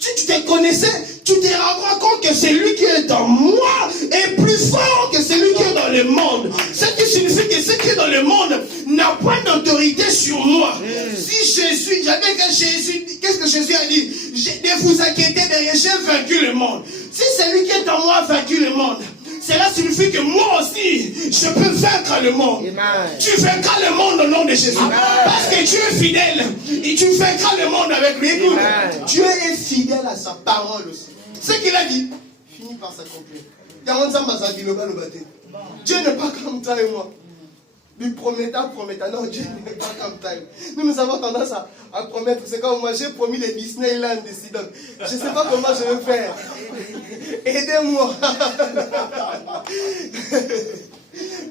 Si tu te connaissais, tu te rendras compte que celui qui est en moi est plus fort que celui qui est dans le monde. Ce qui signifie que ce qui est dans le monde n'a pas d'autorité sur moi. Si Jésus, j'avais que Jésus, qu'est-ce que Jésus a dit? Ne vous inquiétez de rien, j'ai vaincu le monde. Si celui qui est en moi a vaincu le monde, cela signifie que moi aussi, je peux vaincre le monde. Amen. Tu vaincras le monde au nom de Jésus. Amen. Parce que Dieu est fidèle. Et tu vaincras le monde avec lui. Écoute, Dieu est fidèle à sa parole aussi. Ce qu'il a dit, finit par s'accomplir. Dieu n'est pas comme toi et moi. Lui promettant. Non, Dieu n'est pas comme toi. Nous avons tendance à promettre. C'est comme moi, j'ai promis les Disneyland de Sidon. Je ne sais pas comment je vais faire. Aidez-moi.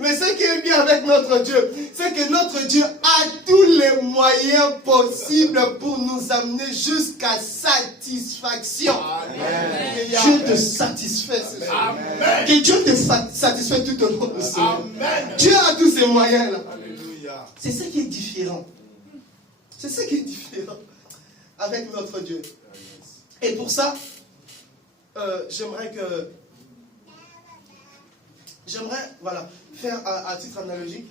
Mais ce qui est bien avec notre Dieu, c'est que notre Dieu a tous les moyens possibles pour nous amener jusqu'à satisfaction. Amen. Dieu te satisfait. Amen. Que Dieu te satisfait tout au long de ce monde. Dieu a tous ces moyens-là. C'est ce qui est différent. C'est ce qui est différent avec notre Dieu. Et pour ça, j'aimerais voilà, faire à titre analogique,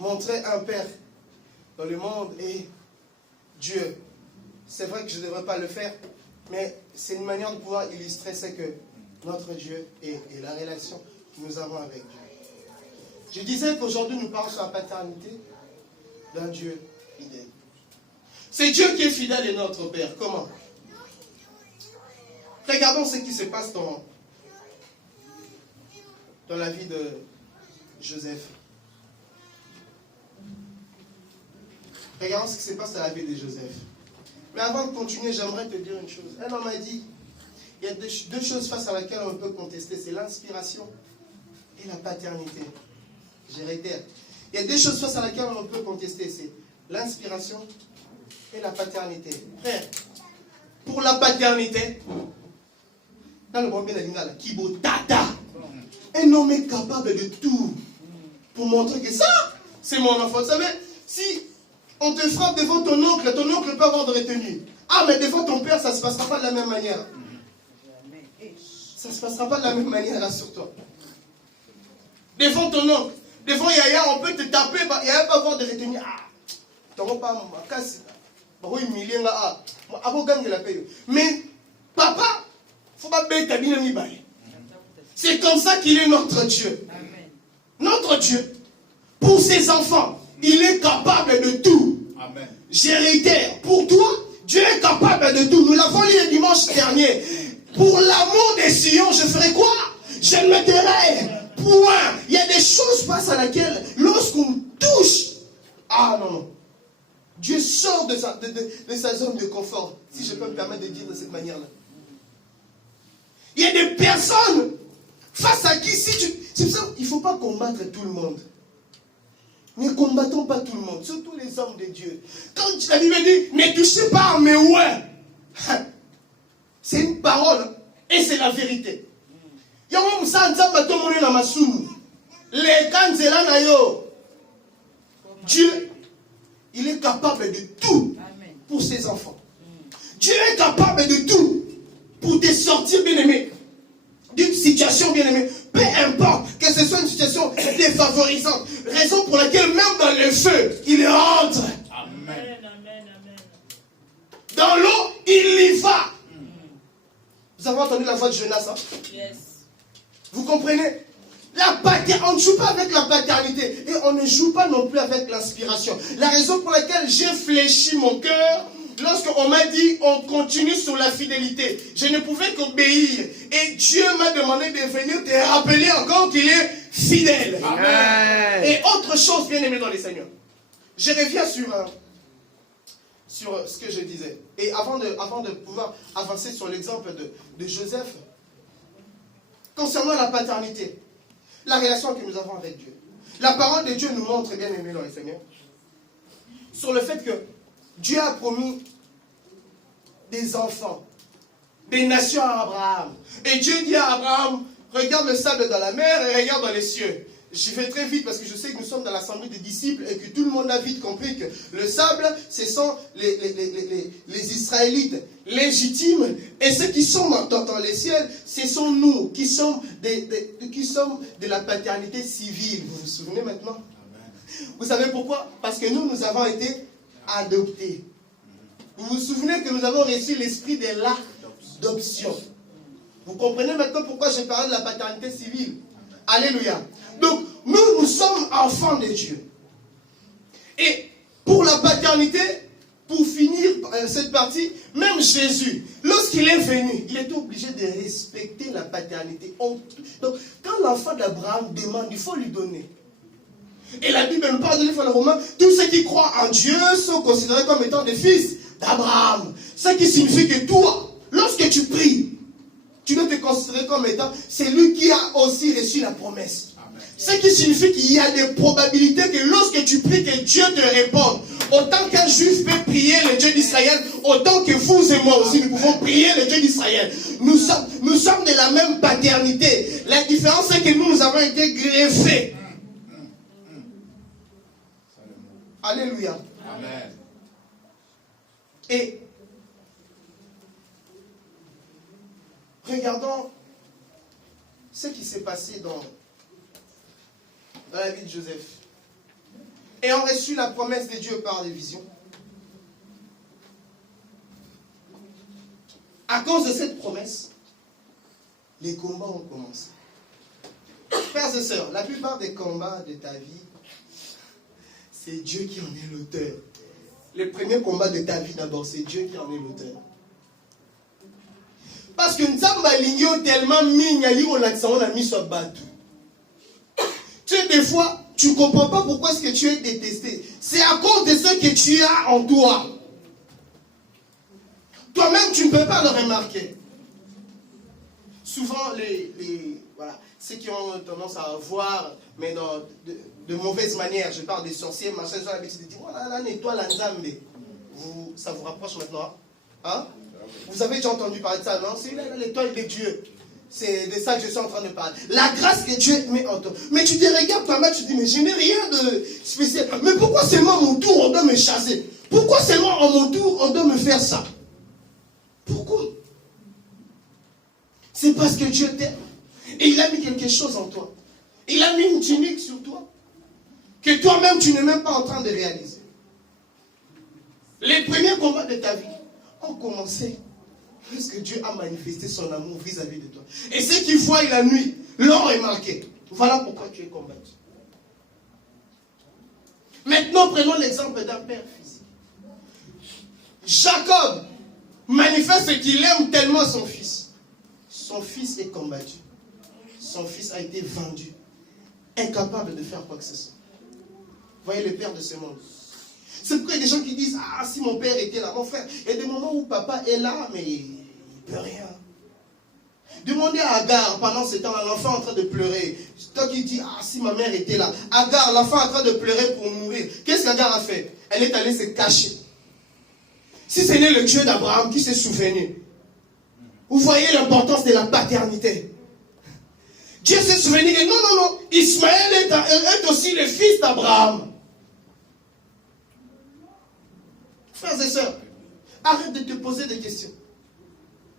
montrer un père dans le monde et Dieu. C'est vrai que je ne devrais pas le faire, mais c'est une manière de pouvoir illustrer ce que notre Dieu et la relation que nous avons avec Dieu. Je disais qu'aujourd'hui nous parlons sur la paternité d'un Dieu fidèle. C'est Dieu qui est fidèle et notre Père. Comment? Regardons ce qui se passe dans la vie de Joseph. Regardons ce qui se passe dans la vie de Joseph. Mais avant de continuer, j'aimerais te dire une chose. Un homme m'a dit, il y a deux choses face à laquelle on peut contester, c'est l'inspiration et la paternité. Je réitère. Il y a deux choses face à laquelle on peut contester, c'est l'inspiration et la paternité. Frère, pour la paternité, dans le bon bien animal, Kibo Tata, un homme est capable de tout pour montrer que ça, c'est mon enfant. Vous savez, si on te frappe devant ton oncle peut avoir de retenue. Ah, mais devant ton père, ça ne se passera pas de la même manière. Ça ne se passera pas de la même manière, rassure-toi. Devant ton oncle, devant Yaya, on peut te taper, Yaya va avoir de retenue. Ah, t'auras pas ma casse. Mais papa, faut pas bêter bien mi bail. C'est comme ça qu'il est notre Dieu. Amen. Notre Dieu, pour ses enfants, il est capable de tout. Amen. Je réitère, pour toi, Dieu est capable de tout. Nous l'avons lu le dimanche dernier. Pour l'amour des Sion, je ferai quoi? Je me tairai. Point. Il y a des choses face à laquelle, lorsqu'on touche, ah non. Dieu sort de sa zone de confort, si je peux me permettre de dire de cette manière-là. Il y a des personnes face à qui, c'est pour ça qu'il ne faut pas combattre tout le monde. Ne combattons pas tout le monde, surtout les hommes de Dieu. Quand la Bible dit, ne touchez pas à mes ouais, c'est une parole et c'est la vérité. Dieu, il est capable de tout pour ses enfants. Dieu est capable de tout pour te sortir, bien-aimé, d'une situation, bien-aimé. Peu importe que ce soit une situation défavorisante. Raison pour laquelle même dans le feu, il rentre. Amen. Dans l'eau, il y va. Vous avez entendu la voix de Jonas, hein? Yes. Vous comprenez? On ne joue pas avec la paternité et on ne joue pas non plus avec l'inspiration. La raison pour laquelle j'ai fléchi mon cœur lorsqu'on m'a dit on continue sur la fidélité, je ne pouvais qu'obéir. Et Dieu m'a demandé de venir te rappeler encore qu'il est fidèle. Amen. Et autre chose, bien aimé dans les Seigneurs. Je reviens sur ce que je disais. Et avant de pouvoir avancer sur l'exemple de Joseph, concernant la paternité, la relation que nous avons avec Dieu. La parole de Dieu nous montre, bien aimé dans les Seigneurs, sur le fait que Dieu a promis des enfants, des nations à Abraham. Et Dieu dit à Abraham, regarde le sable dans la mer et regarde dans les cieux. J'y vais très vite parce que je sais que nous sommes dans l'assemblée des disciples et que tout le monde a vite compris que le sable, ce sont les Israélites légitimes et ceux qui sont dans les ciels, ce sont nous qui sommes de la paternité civile. Vous vous souvenez maintenant? Vous savez pourquoi? Parce que nous avons été adoptés. Vous vous souvenez que nous avons reçu l'esprit de l'adoption. Vous comprenez maintenant pourquoi je parle de la paternité civile? Alléluia. Donc, nous sommes enfants de Dieu. Et pour la paternité, pour finir cette partie, même Jésus, lorsqu'il est venu, il était obligé de respecter la paternité. Donc, quand l'enfant d'Abraham demande, il faut lui donner. Et la Bible nous parle de l'Évangile romain, tous ceux qui croient en Dieu sont considérés comme étant des fils d'Abraham. Ce qui signifie que toi, lorsque tu pries, tu dois te considérer comme étant celui qui a aussi reçu la promesse. Amen. Ce qui signifie qu'il y a des probabilités que lorsque tu pries, que Dieu te réponde. Autant qu'un juif peut prier le Dieu d'Israël, autant que vous et moi aussi, nous pouvons prier le Dieu d'Israël. Nous sommes de la même paternité. La différence, c'est que nous avons été greffés. Alléluia. Amen. Et regardons ce qui s'est passé dans la vie de Joseph. Ayant reçu la promesse de Dieu par des visions, à cause de cette promesse, les combats ont commencé. Frères et sœurs, la plupart des combats de ta vie, c'est Dieu qui en est l'auteur. Le premier combat de ta vie d'abord, c'est Dieu qui en est l'auteur. Parce que Nzamba Lingyo tellement mignali on a mis sur bateau. Tu sais, des fois, tu ne comprends pas pourquoi est-ce que tu es détesté. C'est à cause de ce que tu as en toi. Toi-même, tu ne peux pas le remarquer. Souvent, voilà, ceux qui ont tendance à voir, mais de mauvaise manière, je parle des sorciers, machin, ils ont l'habitude de dire, voilà, là, nettoie la Nzambe. Ça vous rapproche maintenant, hein? Vous avez déjà entendu parler de ça, non? C'est l'étoile de Dieu. C'est de ça que je suis en train de parler. La grâce que Dieu met en toi. Mais tu te regardes toi-même, tu te dis, mais je n'ai rien de spécial. Mais pourquoi seulement à mon tour, on doit me chasser? Pourquoi seulement à mon tour, on doit me faire ça? Pourquoi? C'est parce que Dieu t'aime. Et il a mis quelque chose en toi. Il a mis une tunique sur toi. Que toi-même, tu n'es même pas en train de réaliser. Les premiers combats de ta vie ont commencé parce que Dieu a manifesté son amour vis-à-vis de toi. Et ceux qui voient la nuit l'ont remarqué. Voilà pourquoi tu es combattu. Maintenant, prenons l'exemple d'un père physique. Jacob manifeste qu'il aime tellement son fils. Son fils est combattu. Son fils a été vendu. Incapable de faire quoi que ce soit. Voyez le père de ce monde. C'est pourquoi il y a des gens qui disent, ah, si mon père était là, mon frère, il y a des moments où papa est là, mais il ne peut rien. Demandez à Agar, pendant ce temps, l'enfant en train de pleurer. Toi qui dis, ah, si ma mère était là. Agar, l'enfant en train de pleurer pour mourir. Qu'est-ce qu'Agar a fait? Elle est allée se cacher. Si ce n'est le Dieu d'Abraham qui s'est souvenu, vous voyez l'importance de la paternité. Dieu s'est souvenu que non, Ismaël est aussi le fils d'Abraham. Frères et sœurs, arrête de te poser des questions.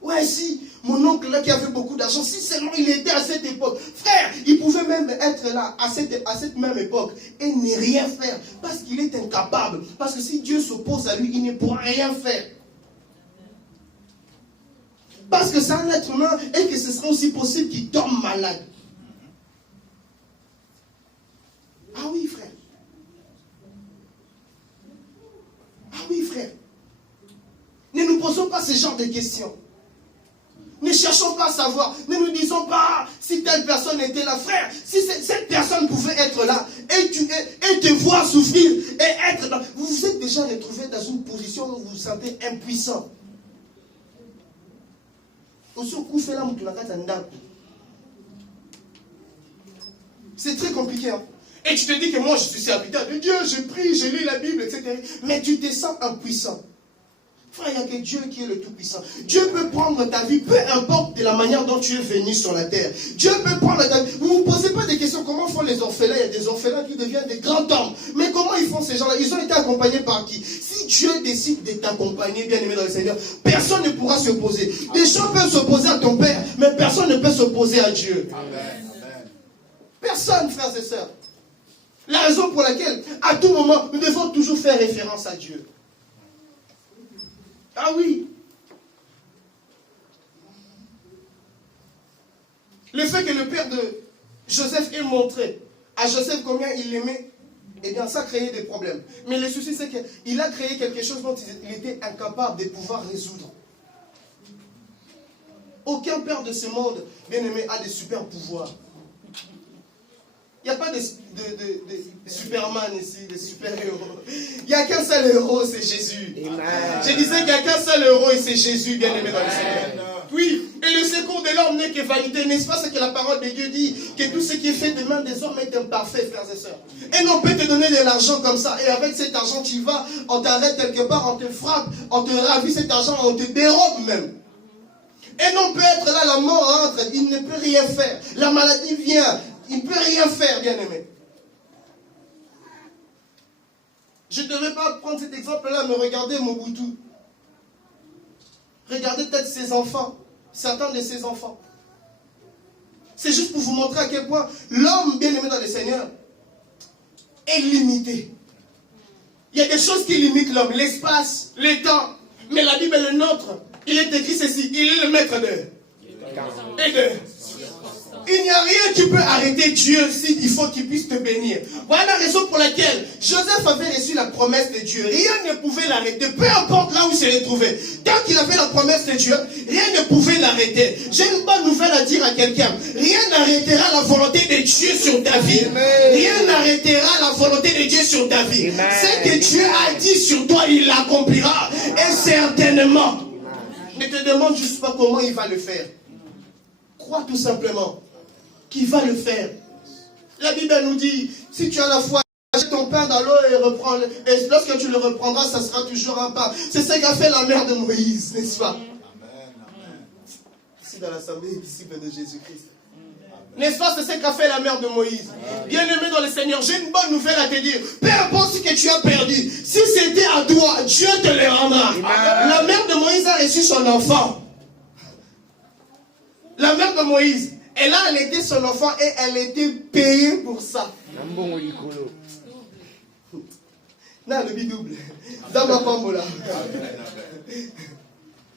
Ouais, si mon oncle là qui avait beaucoup d'argent, si seulement il était à cette époque, frère, il pouvait même être là à cette même époque et ne rien faire parce qu'il est incapable. Parce que si Dieu s'oppose à lui, il ne pourra rien faire. Parce que c'est un être humain et que ce sera aussi possible qu'il tombe malade. Ah oui, frère. Ah oui, frère. Ne nous posons pas ce genre de questions. Ne cherchons pas à savoir. Ne nous disons pas si telle personne était là. Frère, si cette personne pouvait être là et te voir souffrir et être là, vous vous êtes déjà retrouvé dans une position où vous vous sentez impuissant. C'est très compliqué. Hein? Et tu te dis que moi je suis serviteur de Dieu, je prie, je lis la Bible, etc. Mais tu te sens impuissant. Frère, il n'y a que Dieu qui est le Tout-Puissant. Dieu peut prendre ta vie, peu importe de la manière dont tu es venu sur la terre. Dieu peut prendre ta vie. Vous ne vous posez pas des questions, comment font les orphelins? Il y a des orphelins qui deviennent des grands hommes. Mais comment ils font ces gens-là? Ils ont été accompagnés par qui? Si Dieu décide de t'accompagner, bien aimé dans le Seigneur, personne ne pourra s'opposer. Des gens peuvent s'opposer à ton Père, mais personne ne peut s'opposer à Dieu. Amen. Personne, frères et sœurs. La raison pour laquelle, à tout moment, nous devons toujours faire référence à Dieu. Ah oui. Le fait que le père de Joseph ait montré à Joseph combien il l'aimait, eh bien ça a créé des problèmes. Mais le souci c'est qu'il a créé quelque chose dont il était incapable de pouvoir résoudre. Aucun père de ce monde, bien aimé, a des super pouvoirs. Il n'y a pas de Superman ici, de super-héros. Il n'y a qu'un seul héros, c'est Jésus. Amen. Je disais qu'il n'y a qu'un seul héros et c'est Jésus, bien aimé dans le Seigneur. Oui, et le secours de l'homme n'est que vanité. N'est-ce pas ce que la parole de Dieu dit? Que tout ce qui est fait des mains des hommes est imparfait, frères et sœurs. Et on peut te donner de l'argent comme ça. Et avec cet argent, tu vas, on t'arrête quelque part, on te frappe, on te ravit cet argent, on te dérobe même. Et non peut être là, la mort entre, il ne peut rien faire. La maladie vient. Il ne peut rien faire, bien-aimé. Je ne devais pas prendre cet exemple-là, mais regardez Mobutu. Regardez peut-être ses enfants, certains de ses enfants. C'est juste pour vous montrer à quel point l'homme bien-aimé dans le Seigneur est limité. Il y a des choses qui limitent l'homme, l'espace, le temps. Mais la Bible est le nôtre. Il est écrit ceci, il est le maître de. Il n'y a rien qui peut arrêter Dieu s'il faut qu'il puisse te bénir. Voilà la raison pour laquelle Joseph avait reçu la promesse de Dieu. Rien ne pouvait l'arrêter, peu importe là où il se trouvait. Tant qu'il avait la promesse de Dieu, rien ne pouvait l'arrêter. J'ai une bonne nouvelle à dire à quelqu'un. Rien n'arrêtera la volonté de Dieu sur ta vie. Rien n'arrêtera la volonté de Dieu sur ta vie. Ce que Dieu a dit sur toi, il l'accomplira. Et certainement. Ne te demande juste pas comment il va le faire. Crois tout simplement qu'il va le faire. La Bible nous dit, si tu as la foi, jette ton pain dans l'eau et reprends-le. Et lorsque tu le reprendras, ça sera toujours un pain. C'est ce qu'a fait la mère de Moïse, n'est-ce pas? Amen. Ici dans l'assemblée, disciple de Jésus-Christ. N'est-ce pas, c'est ce qu'a fait la mère de Moïse? Bien-aimé dans le Seigneur, j'ai une bonne nouvelle à te dire. Peu importe ce que tu as perdu, si c'était à toi, Dieu te le rendra. Amen. La mère de Moïse a reçu son enfant. La mère de Moïse, elle a allaité son enfant et elle était payée pour ça. Non, le bidouble. Dans ma pambola.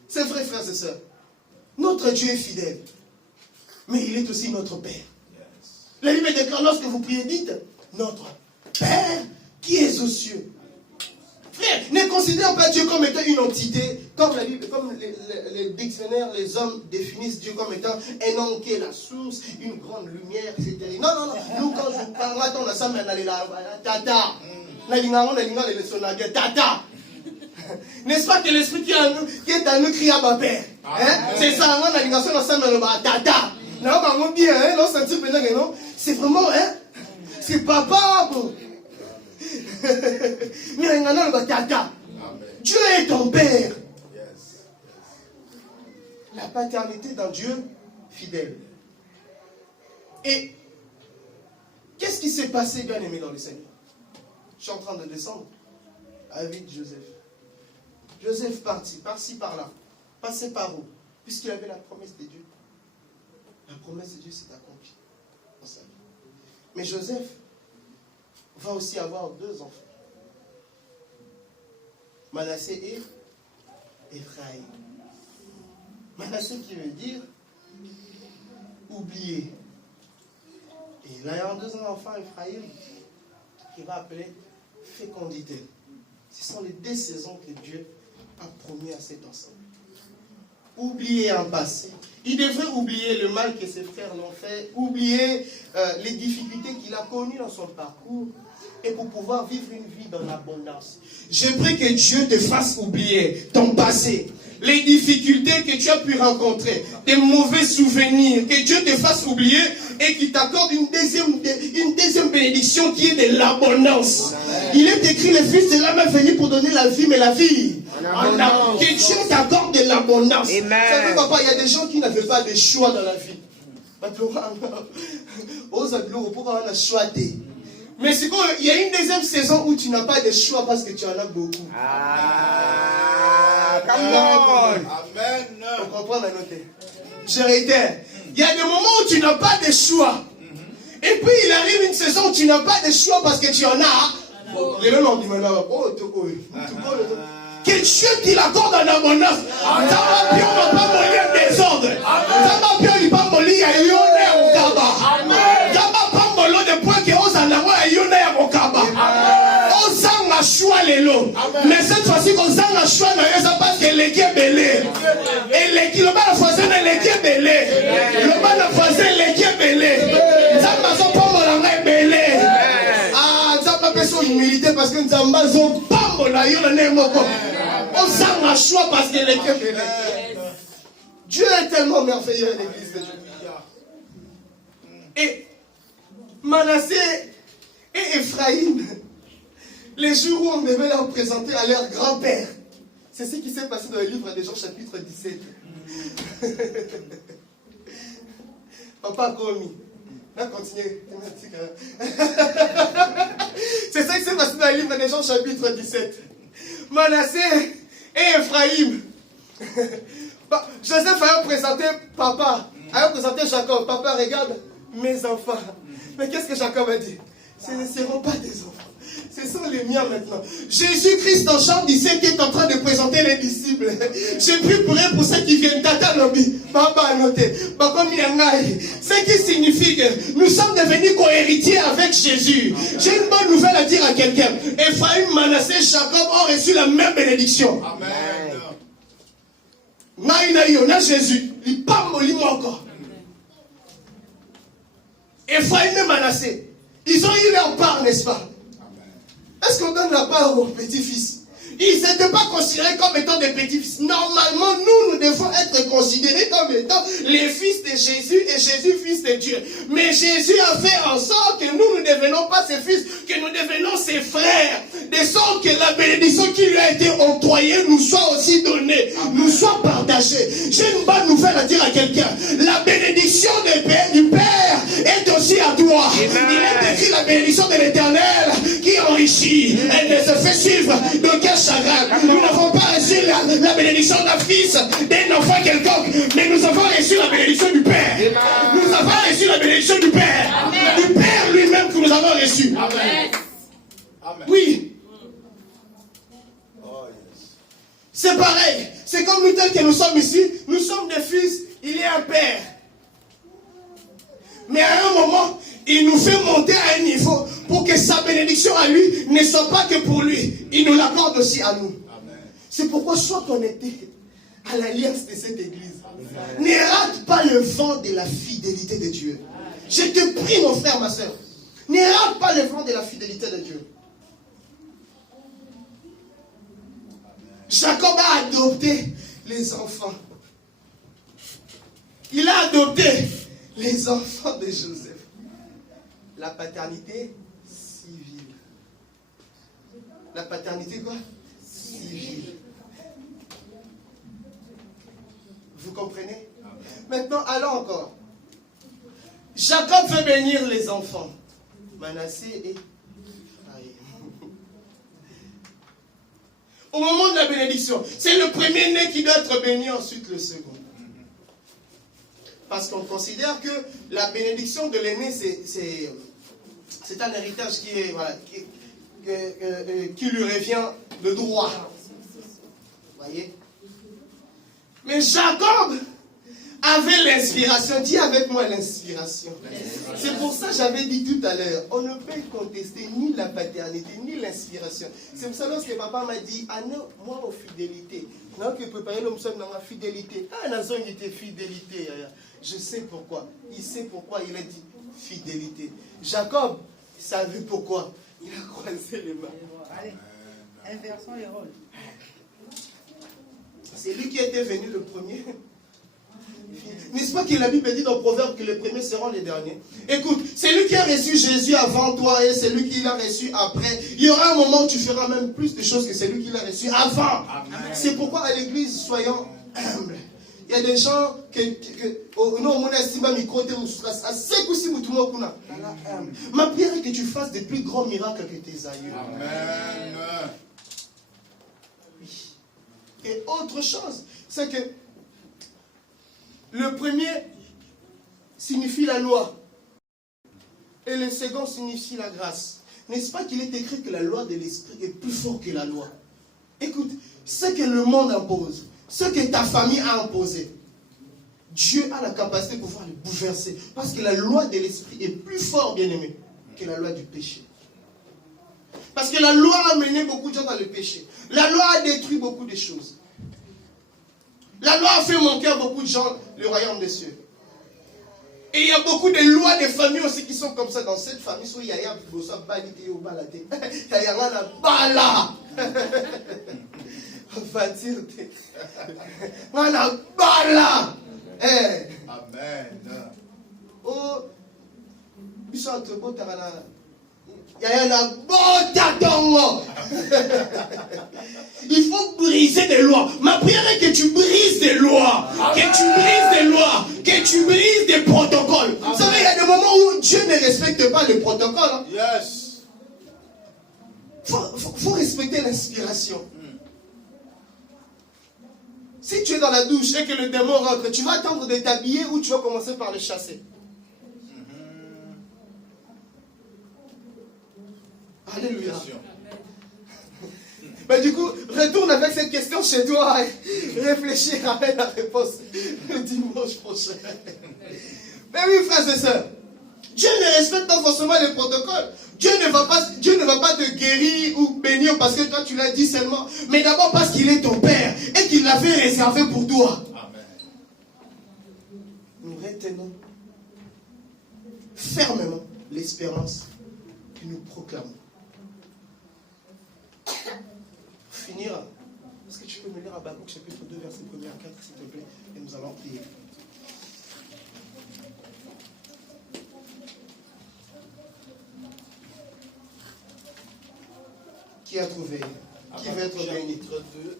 C'est vrai, frères et sœurs. Notre Dieu est fidèle. Mais il est aussi notre Père. La Bible déclare, lorsque vous priez, dites, notre Père qui est aux cieux. Frère, ne considère pas Dieu comme étant une entité, comme la Bible, comme les dictionnaires, les hommes définissent Dieu comme étant un homme qui est la source, une grande lumière, etc. Non, non, non. Nous, quand je vous parle, là, on a ça, mais on a tata. Tata. N'est-ce pas que l'esprit qui est en nous crie à ma père? C'est ça, on a l'ingation dans ça, mais on a tata. Non, bien, non, c'est vraiment, hein? C'est papa, bon. Dieu est ton Père. La paternité d'un Dieu fidèle. Et qu'est-ce qui s'est passé, bien aimé dans le Seigneur? Je suis en train de descendre avec Joseph. Joseph partit, par-ci, par-là, passé par où? Puisqu'il avait la promesse de Dieu. La promesse de Dieu s'est accomplie dans sa vie. Mais Joseph va aussi avoir 2 enfants. Manassé et Ephraïm. Manassé qui veut dire oublier. Et il a un 2 enfants, Ephraïm, qui va appeler fécondité. Ce sont les 2 saisons que Dieu a promis à cet ensemble. Oublier un passé. Il devrait oublier le mal que ses frères l'ont fait, oublier les difficultés qu'il a connues dans son parcours, et pour pouvoir vivre une vie dans l'abondance. Je prie que Dieu te fasse oublier ton passé, les difficultés que tu as pu rencontrer, tes mauvais souvenirs, que Dieu te fasse oublier et qu'il t'accorde une deuxième bénédiction qui est de l'abondance. Il est écrit, le Fils de l'homme est venu pour donner la vie, mais la vie Que Dieu t'accorde de l'abondance. Amen. Ça fait, papa, il y a des gens qui n'avaient pas de choix dans la vie. Pourquoi on a choix des... Mais c'est quoi, il y a une deuxième saison où tu n'as pas de choix parce que tu en as beaucoup. Ah, come on. Amen. On comprend la note. Je réitère. Il y a des moments où tu n'as pas de choix. Et puis il arrive une saison où tu n'as pas de choix parce que tu en as. Que Dieu te l'accorde en abondance. Ça va bien, on va pas mourir en désordre. Ça va bien, il va mourir à Yone au Kaba. Ça va pas mourir de point que on s'en a à Yone au Kaba. On s'en a choix les lots. Mais cette fois-ci, on s'en a choix, ça parce que l'équipe est belé. Et l'équipe, le bas de façon, l'équipe est belé. Le bas de façon, l'équipe est belé. Ça va pas mourir belé. Humilité parce que nous avons pas on s'en a choix parce que l'équipe est là. Dieu est tellement merveilleux à l'église de Dieu. Et Manassé et Ephraïm, les jours où on devait leur présenter à leur grand-père, c'est ce qui s'est passé dans le livre des Jean chapitre 17. Papa a commis. Continuez. C'est ça qui s'est passé dans le livre des Jean chapitre 17. Manassé et Ephraïm. Joseph a présenté papa, a présenté Jacob. Papa, regarde mes enfants. Mais qu'est-ce que Jacob a dit? Ce ne seront pas des enfants. Ce sont les miens maintenant. Jésus-Christ en Jean 17 qui est en train de présenter les disciples. J'ai pris pour eux pour ceux qui viennent. Tata Nobi, Baba a noté. Ce qui signifie que nous sommes devenus co-héritiers avec Jésus. J'ai une bonne nouvelle à dire à quelqu'un. Ephraïm, Manassé, Jacob ont reçu la même bénédiction. Amen. Naïna, Jésus. Il parle encore. Ephraïm et Manassé, ils ont eu leur part, n'est-ce pas? Est-ce qu'on donne la part aux petits-fils? Ils n'étaient pas considérés comme étant des petits-fils. Normalement, nous devons être considérés comme étant les fils de Jésus et Jésus, fils de Dieu. Mais Jésus a fait en sorte que nous ne devenons pas ses fils, que nous devenons ses frères. De sorte que la bénédiction qui lui a été octroyée nous soit aussi donnée, nous soit partagée. J'ai une bonne nouvelle à dire à quelqu'un. La bénédiction du Père est aussi à toi. Il est écrit la bénédiction de l'Éternel qui enrichit. Elle ne se fait suivre de quel chagrin. Nous n'avons pas reçu la bénédiction d'un fils, d'un enfant quelconque, mais nous avons reçu la bénédiction du Père. Nous avons reçu la bénédiction du Père. Amen. Du Père lui-même que nous avons reçu. Amen. Oui. C'est pareil. C'est comme nous tels que nous sommes ici. Nous sommes des fils. Il y a un Père. Mais à un moment, il nous fait monter à un niveau pour que sa bénédiction à lui ne soit pas que pour lui. Il nous l'accorde aussi à nous. C'est pourquoi sois connecté à l'alliance de cette église. Amen. Ne rate pas le vent de la fidélité de Dieu. Je te prie, mon frère, ma soeur. Ne rate pas le vent de la fidélité de Dieu. Jacob a adopté les enfants. Il a adopté les enfants de Joseph. La paternité civile. La paternité quoi? Civile. Vous comprenez? Maintenant, allons encore. Jacob veut bénir les enfants. Manassé et au moment de la bénédiction, c'est le premier-né qui doit être béni, ensuite le second. Parce qu'on considère que la bénédiction de l'aîné, c'est un héritage qui, est, voilà, qui lui revient de droit. Vous voyez? Mais Jacob avait l'inspiration. Dis avec moi l'inspiration. C'est pour ça que j'avais dit tout à l'heure, on ne peut contester ni la paternité, ni l'inspiration. C'est pour ça que papa m'a dit, ah non, moi, aux fidélité. Non, que préparer l'homme seul dans la fidélité. Ah, la zone était fidélité. Je sais pourquoi. Il sait pourquoi il a dit fidélité. Jacob savait pourquoi. Il a croisé les mains. Allez, inversons les rôles. C'est lui qui était venu le premier. N'est-ce pas que la Bible dit dans Proverbe que les premiers seront les derniers? Écoute, c'est lui qui a reçu Jésus avant toi et c'est lui qui l'a reçu après. Il y aura un moment où tu feras même plus de choses que celui qui l'a reçu avant. C'est pourquoi à l'église, soyons humbles. Il y a des gens ma prière est que tu fasses des plus grands miracles que tes aïeux. Amen. Oui. Et autre chose, c'est que le premier signifie la loi et le second signifie la grâce. N'est-ce pas qu'il est écrit que la loi de l'esprit est plus forte que la loi? Écoute, ce que le monde impose, ce que ta famille a imposé, Dieu a la capacité de pouvoir le bouleverser. Parce que la loi de l'esprit est plus forte, bien aimé, que la loi du péché. Parce que la loi a mené beaucoup de gens dans le péché. La loi a détruit beaucoup de choses. La loi a fait manquer à beaucoup de gens le royaume des cieux. Et il y a beaucoup de lois de famille aussi qui sont comme ça. Dans cette famille, il y a bala. On va dire, voilà, bala. Amen. Oh, il faut briser des lois. Ma prière est que tu brises des lois. Que tu brises des lois. Que tu brises des protocoles. Vous savez, il y a des moments où Dieu ne respecte pas les protocoles. Hein. Yes. Faut respecter l'inspiration. Si tu es dans la douche et que le démon rentre, tu vas attendre de t'habiller ou tu vas commencer par le chasser. Alléluia. Mais du coup, retourne avec cette question chez toi et réfléchis à la réponse le dimanche prochain. Mais oui, frères et sœurs, Dieu ne respecte pas forcément les protocoles. Dieu ne va pas te guérir ou bénir parce que toi tu l'as dit seulement, mais d'abord parce qu'il est ton Père et qu'il l'avait réservé pour toi. Amen. Nous retenons fermement l'espérance que nous proclamons. Pour finir, est-ce que tu peux me lire Habakkuk chapitre 2, verset 1 à 4, s'il te plaît, et nous allons prier. Qui a trouvé? Qui veut être béni? Chapitre 2,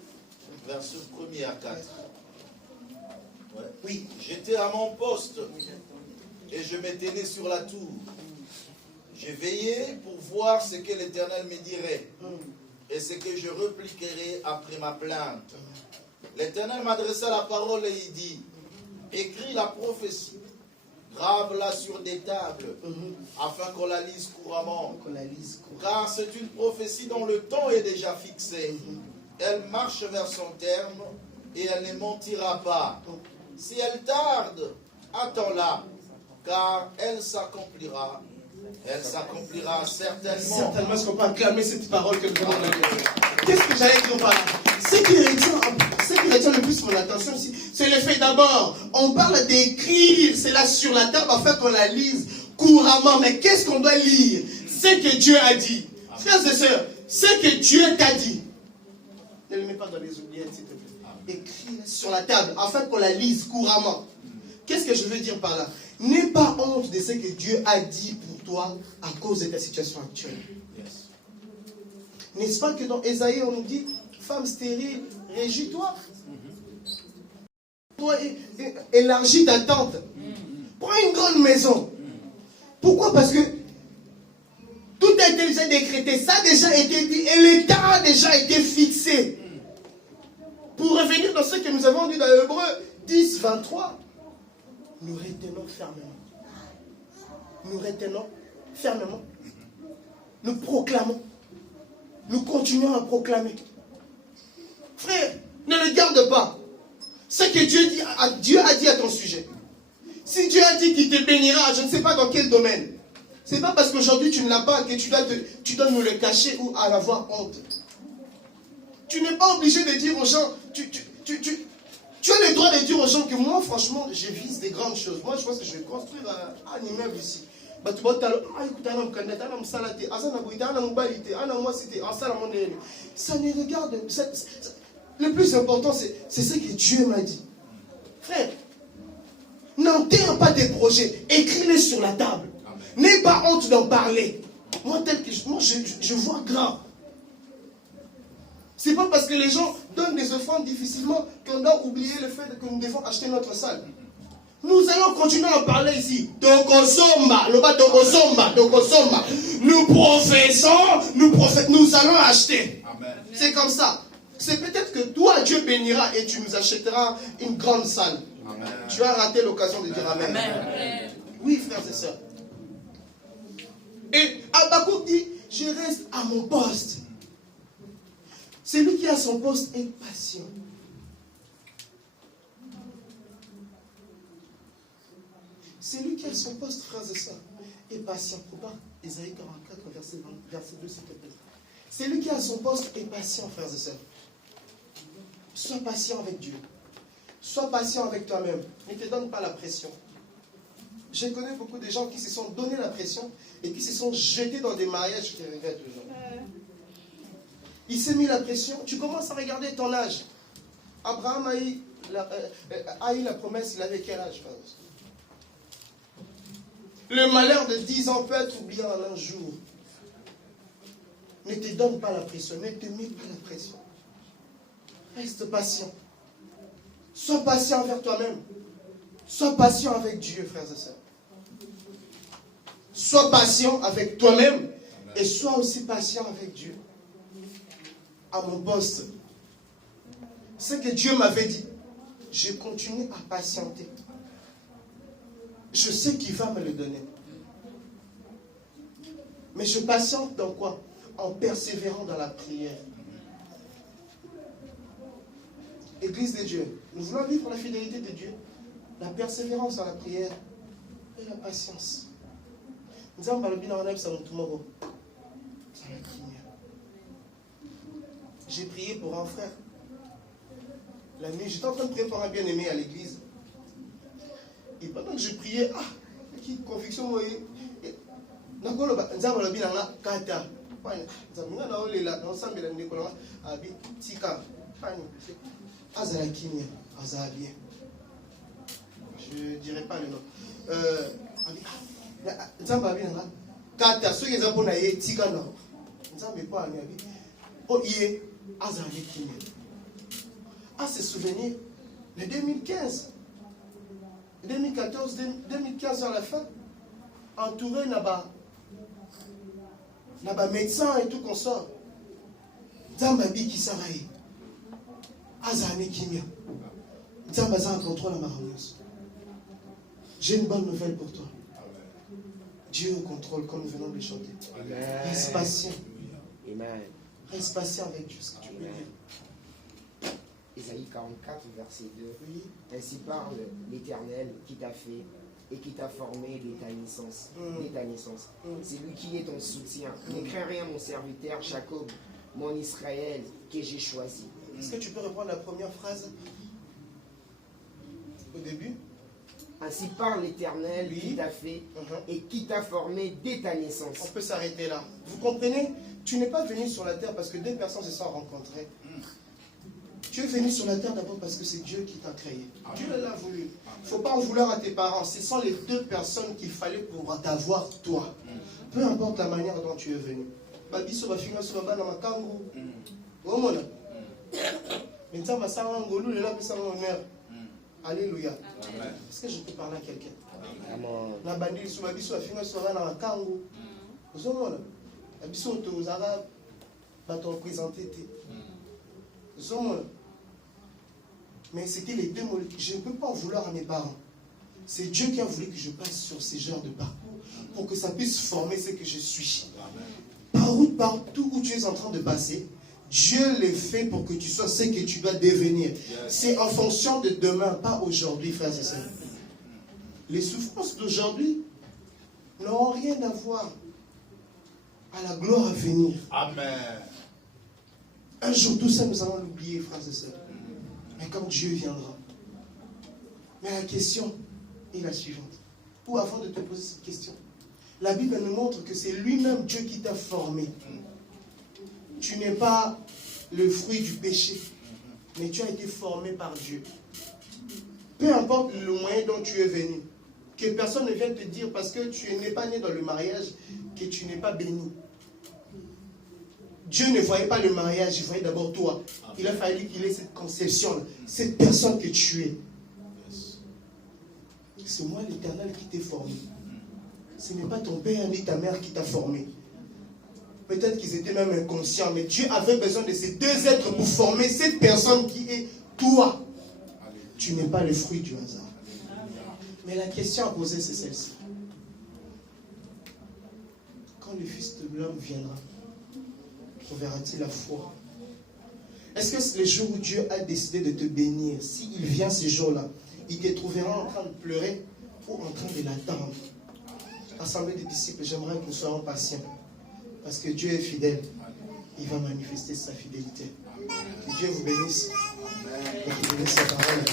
verset 1 à 4. Ouais. Oui. J'étais à mon poste et je me tenais sur la tour. J'ai veillé pour voir ce que l'Éternel me dirait et ce que je repliquerai après ma plainte. L'Éternel m'adressa la parole et il dit: écris la prophétie, grave-la sur des tables, afin qu'on la lise couramment. Car c'est une prophétie dont le temps est déjà fixé. Elle marche vers son terme et elle ne mentira pas. Si elle tarde, attends-la, car elle s'accomplira. Elle s'accomplira certainement. Certainement, est-ce qu'on peut acclamer cette parole que nous avons entendue? Qu'est-ce que j'allais dire par là? Ce qui retient le plus mon attention ici, c'est le fait d'abord, on parle d'écrire cela sur la table afin qu'on la lise couramment. Mais qu'est-ce qu'on doit lire? Ce que Dieu a dit. Frères et sœurs, ce que Dieu t'a dit. Ne le mets pas dans les oubliettes, s'il te plaît. Écris sur la table afin qu'on la lise couramment. Qu'est-ce que je veux dire par là? N'aie pas honte de ce que Dieu a dit pour toi à cause de ta situation actuelle. Yes. N'est-ce pas que dans Ésaïe, on nous dit, femme stérile, réjouis-toi. Toi, élargis ta tente. Prends une grande maison. Pourquoi? Parce que tout a été déjà décrété, ça a déjà été dit, et l'état a déjà été fixé. Pour revenir dans ce que nous avons dit dans Hébreux 10, 23, nous retenons fermement. Nous retenons fermement. Nous proclamons. Nous continuons à proclamer. Frère, ne le garde pas. Ce que Dieu a dit à ton sujet. Si Dieu a dit qu'il te bénira, je ne sais pas dans quel domaine. Ce n'est pas parce qu'aujourd'hui tu ne l'as pas que tu dois nous le cacher ou en avoir honte. Tu n'es pas obligé de dire aux gens, tu as le droit de dire aux gens que moi, franchement, je vise des grandes choses. Moi, je pense que je vais construire un immeuble ici. Ça ne regarde. Le plus important, c'est ce que Dieu m'a dit. Frère, N'enterre pas tes projets. Écris-les sur la table. N'aie pas honte d'en parler. Moi, je vois grand. C'est pas parce que les gens donnent des offrandes difficilement qu'on doit oublier le fait que nous devons acheter notre salle. Nous allons continuer à parler ici. Nous professons, nous allons acheter. C'est comme ça. C'est peut-être que toi, Dieu bénira et tu nous achèteras une grande salle. Amen. Tu as raté l'occasion de dire Amen. Amen. Oui, frères et sœurs. Et Habakkuk dit, je reste à mon poste. Celui qui a son poste est patient. Celui qui a son poste, frères et sœurs, est patient. Pourquoi Ésaïe 44, verset 2, s'il te plaît. Celui qui a son poste est patient, frères et sœurs. Sois patient avec Dieu. Sois patient avec toi-même. Ne te donne pas la pression. Je connais beaucoup de gens qui se sont donné la pression et qui se sont jetés dans des mariages qui regrettent aujourd'hui. Il s'est mis la pression. Tu commences à regarder ton âge. Abraham a eu la promesse, il avait quel âge, frère? Le malheur de 10 ans peut être oublié en un jour. Ne te donne pas la pression. Ne te mets pas la pression. Reste patient. Sois patient envers toi-même. Sois patient avec Dieu, frères et sœurs. Sois patient avec toi-même et sois aussi patient avec Dieu. À mon poste, ce que Dieu m'avait dit, je continue à patienter. Je sais qu'il va me le donner. Mais je patiente dans quoi? En persévérant dans la prière. Église de Dieu, nous voulons vivre la fidélité de Dieu, la persévérance dans la prière et la patience. Nous avons parlé dans j'ai prié pour un frère. La nuit, j'étais en train de prier pour un bien-aimé à l'église. Et pendant que je priais, qui conviction moi, je ne dirai pas le nom. Ce souvenir, le 2015, 2014, 2015 à la fin, entouré là-bas médecin et tout qu'on sort. Zambabi qui s'arrête. Azane Kimia. Zambaza un contrôle à Maranios. J'ai une bonne nouvelle pour toi. Dieu au contrôle, comme nous venons de chanter. Reste patient. Reste patient avec Dieu, ce que tu veux dire. Ésaïe 44, verset 2. Oui. Ainsi parle l'Éternel qui t'a fait et qui t'a formé dès ta naissance. C'est lui qui est ton soutien. Ne crains rien, mon serviteur Jacob, mon Israël, que j'ai choisi. Est-ce que tu peux reprendre la première phrase au début? Ainsi parle l'Éternel qui t'a fait et qui t'a formé dès ta naissance. On peut s'arrêter là. Vous comprenez? Tu n'es pas venu sur la terre parce que deux personnes se sont rencontrées. Tu es venu sur la terre d'abord parce que c'est Dieu qui t'a créé. Dieu l'a voulu. Il ne faut pas en vouloir à tes parents. Ce sont les deux personnes qu'il fallait pour t'avoir toi. Peu importe la manière dont tu es venu. Alléluia. Est-ce que je peux parler à quelqu'un? Mais c'était les deux mots. Je ne peux pas en vouloir à mes parents. C'est Dieu qui a voulu que je passe sur ces genres de parcours pour que ça puisse former ce que je suis. Partout où tu es en train de passer, Dieu le fait pour que tu sois ce que tu dois devenir. C'est en fonction de demain, pas aujourd'hui, frères et sœurs. Les souffrances d'aujourd'hui n'auront rien à voir à la gloire à venir. Amen. Un jour, tout ça, nous allons l'oublier, frères et sœurs. Mais quand Dieu viendra. Mais la question est la suivante. Ou avant de te poser cette question, la Bible nous montre que c'est lui-même Dieu qui t'a formé. Tu n'es pas le fruit du péché, mais tu as été formé par Dieu. peu importe le moyen dont tu es venu, que personne ne vienne te dire parce que tu n'es pas né dans le mariage que tu n'es pas béni. Dieu ne voyait pas le mariage, il voyait d'abord toi. Il a fallu qu'il ait cette conception-là, cette personne que tu es. C'est moi l'Éternel qui t'ai formé. Ce n'est pas ton père ni ta mère qui t'a formé. Peut-être qu'ils étaient même inconscients, mais Dieu avait besoin de ces deux êtres pour former cette personne qui est toi. Tu n'es pas le fruit du hasard. Mais la question à poser, c'est celle-ci. Quand le Fils de l'homme viendra, trouveras-tu la foi? Est-ce que c'est le jour où Dieu a décidé de te bénir? S'il vient ce jour-là, il te trouvera en train de pleurer ou en train de l'attendre? Assemblée des disciples, j'aimerais que nous soyons patients. Parce que Dieu est fidèle. Il va manifester sa fidélité. Que Dieu vous bénisse. Et qu'il bénisse sa parole.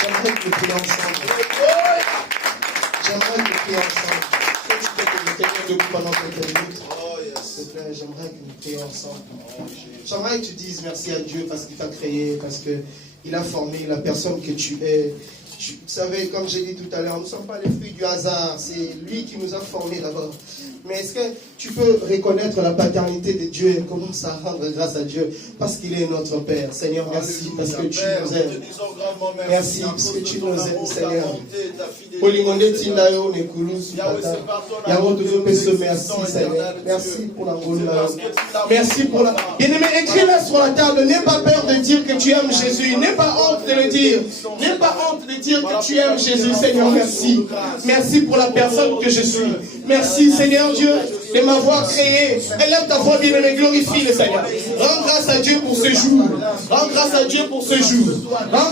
J'aimerais que nous prions ensemble. J'aimerais que nous prions ensemble. Est-ce que tu peux te tenir debout pendant quelques minutes? S'il te plaît, j'aimerais que nous prions ensemble. J'aimerais que tu dises merci à Dieu parce qu'il t'a créé, parce qu'il a formé la personne que tu es. Vous savez, comme j'ai dit tout à l'heure, nous ne sommes pas les fruits du hasard. C'est lui qui nous a formés d'abord. Mais est-ce que tu peux reconnaître la paternité de Dieu et commencer à rendre grâce à Dieu parce qu'il est notre Père? Seigneur, merci parce que tu nous aimes. Merci parce que tu nous aimes, Seigneur. Merci, Seigneur. Merci pour la roule. Merci pour la... Bien-aimé, écris-le sur la table. N'aie pas peur de dire que tu aimes Jésus. N'aie pas honte de le dire. N'aie pas honte de dire que tu aimes Jésus. Seigneur, merci. Merci pour la personne que je suis. Merci, Seigneur Dieu, de m'avoir créé. Élève ta voix, bien-aimé, glorifie le Seigneur. Rends grâce à Dieu pour ce jour. Rends grâce à Dieu pour ce jour. Rends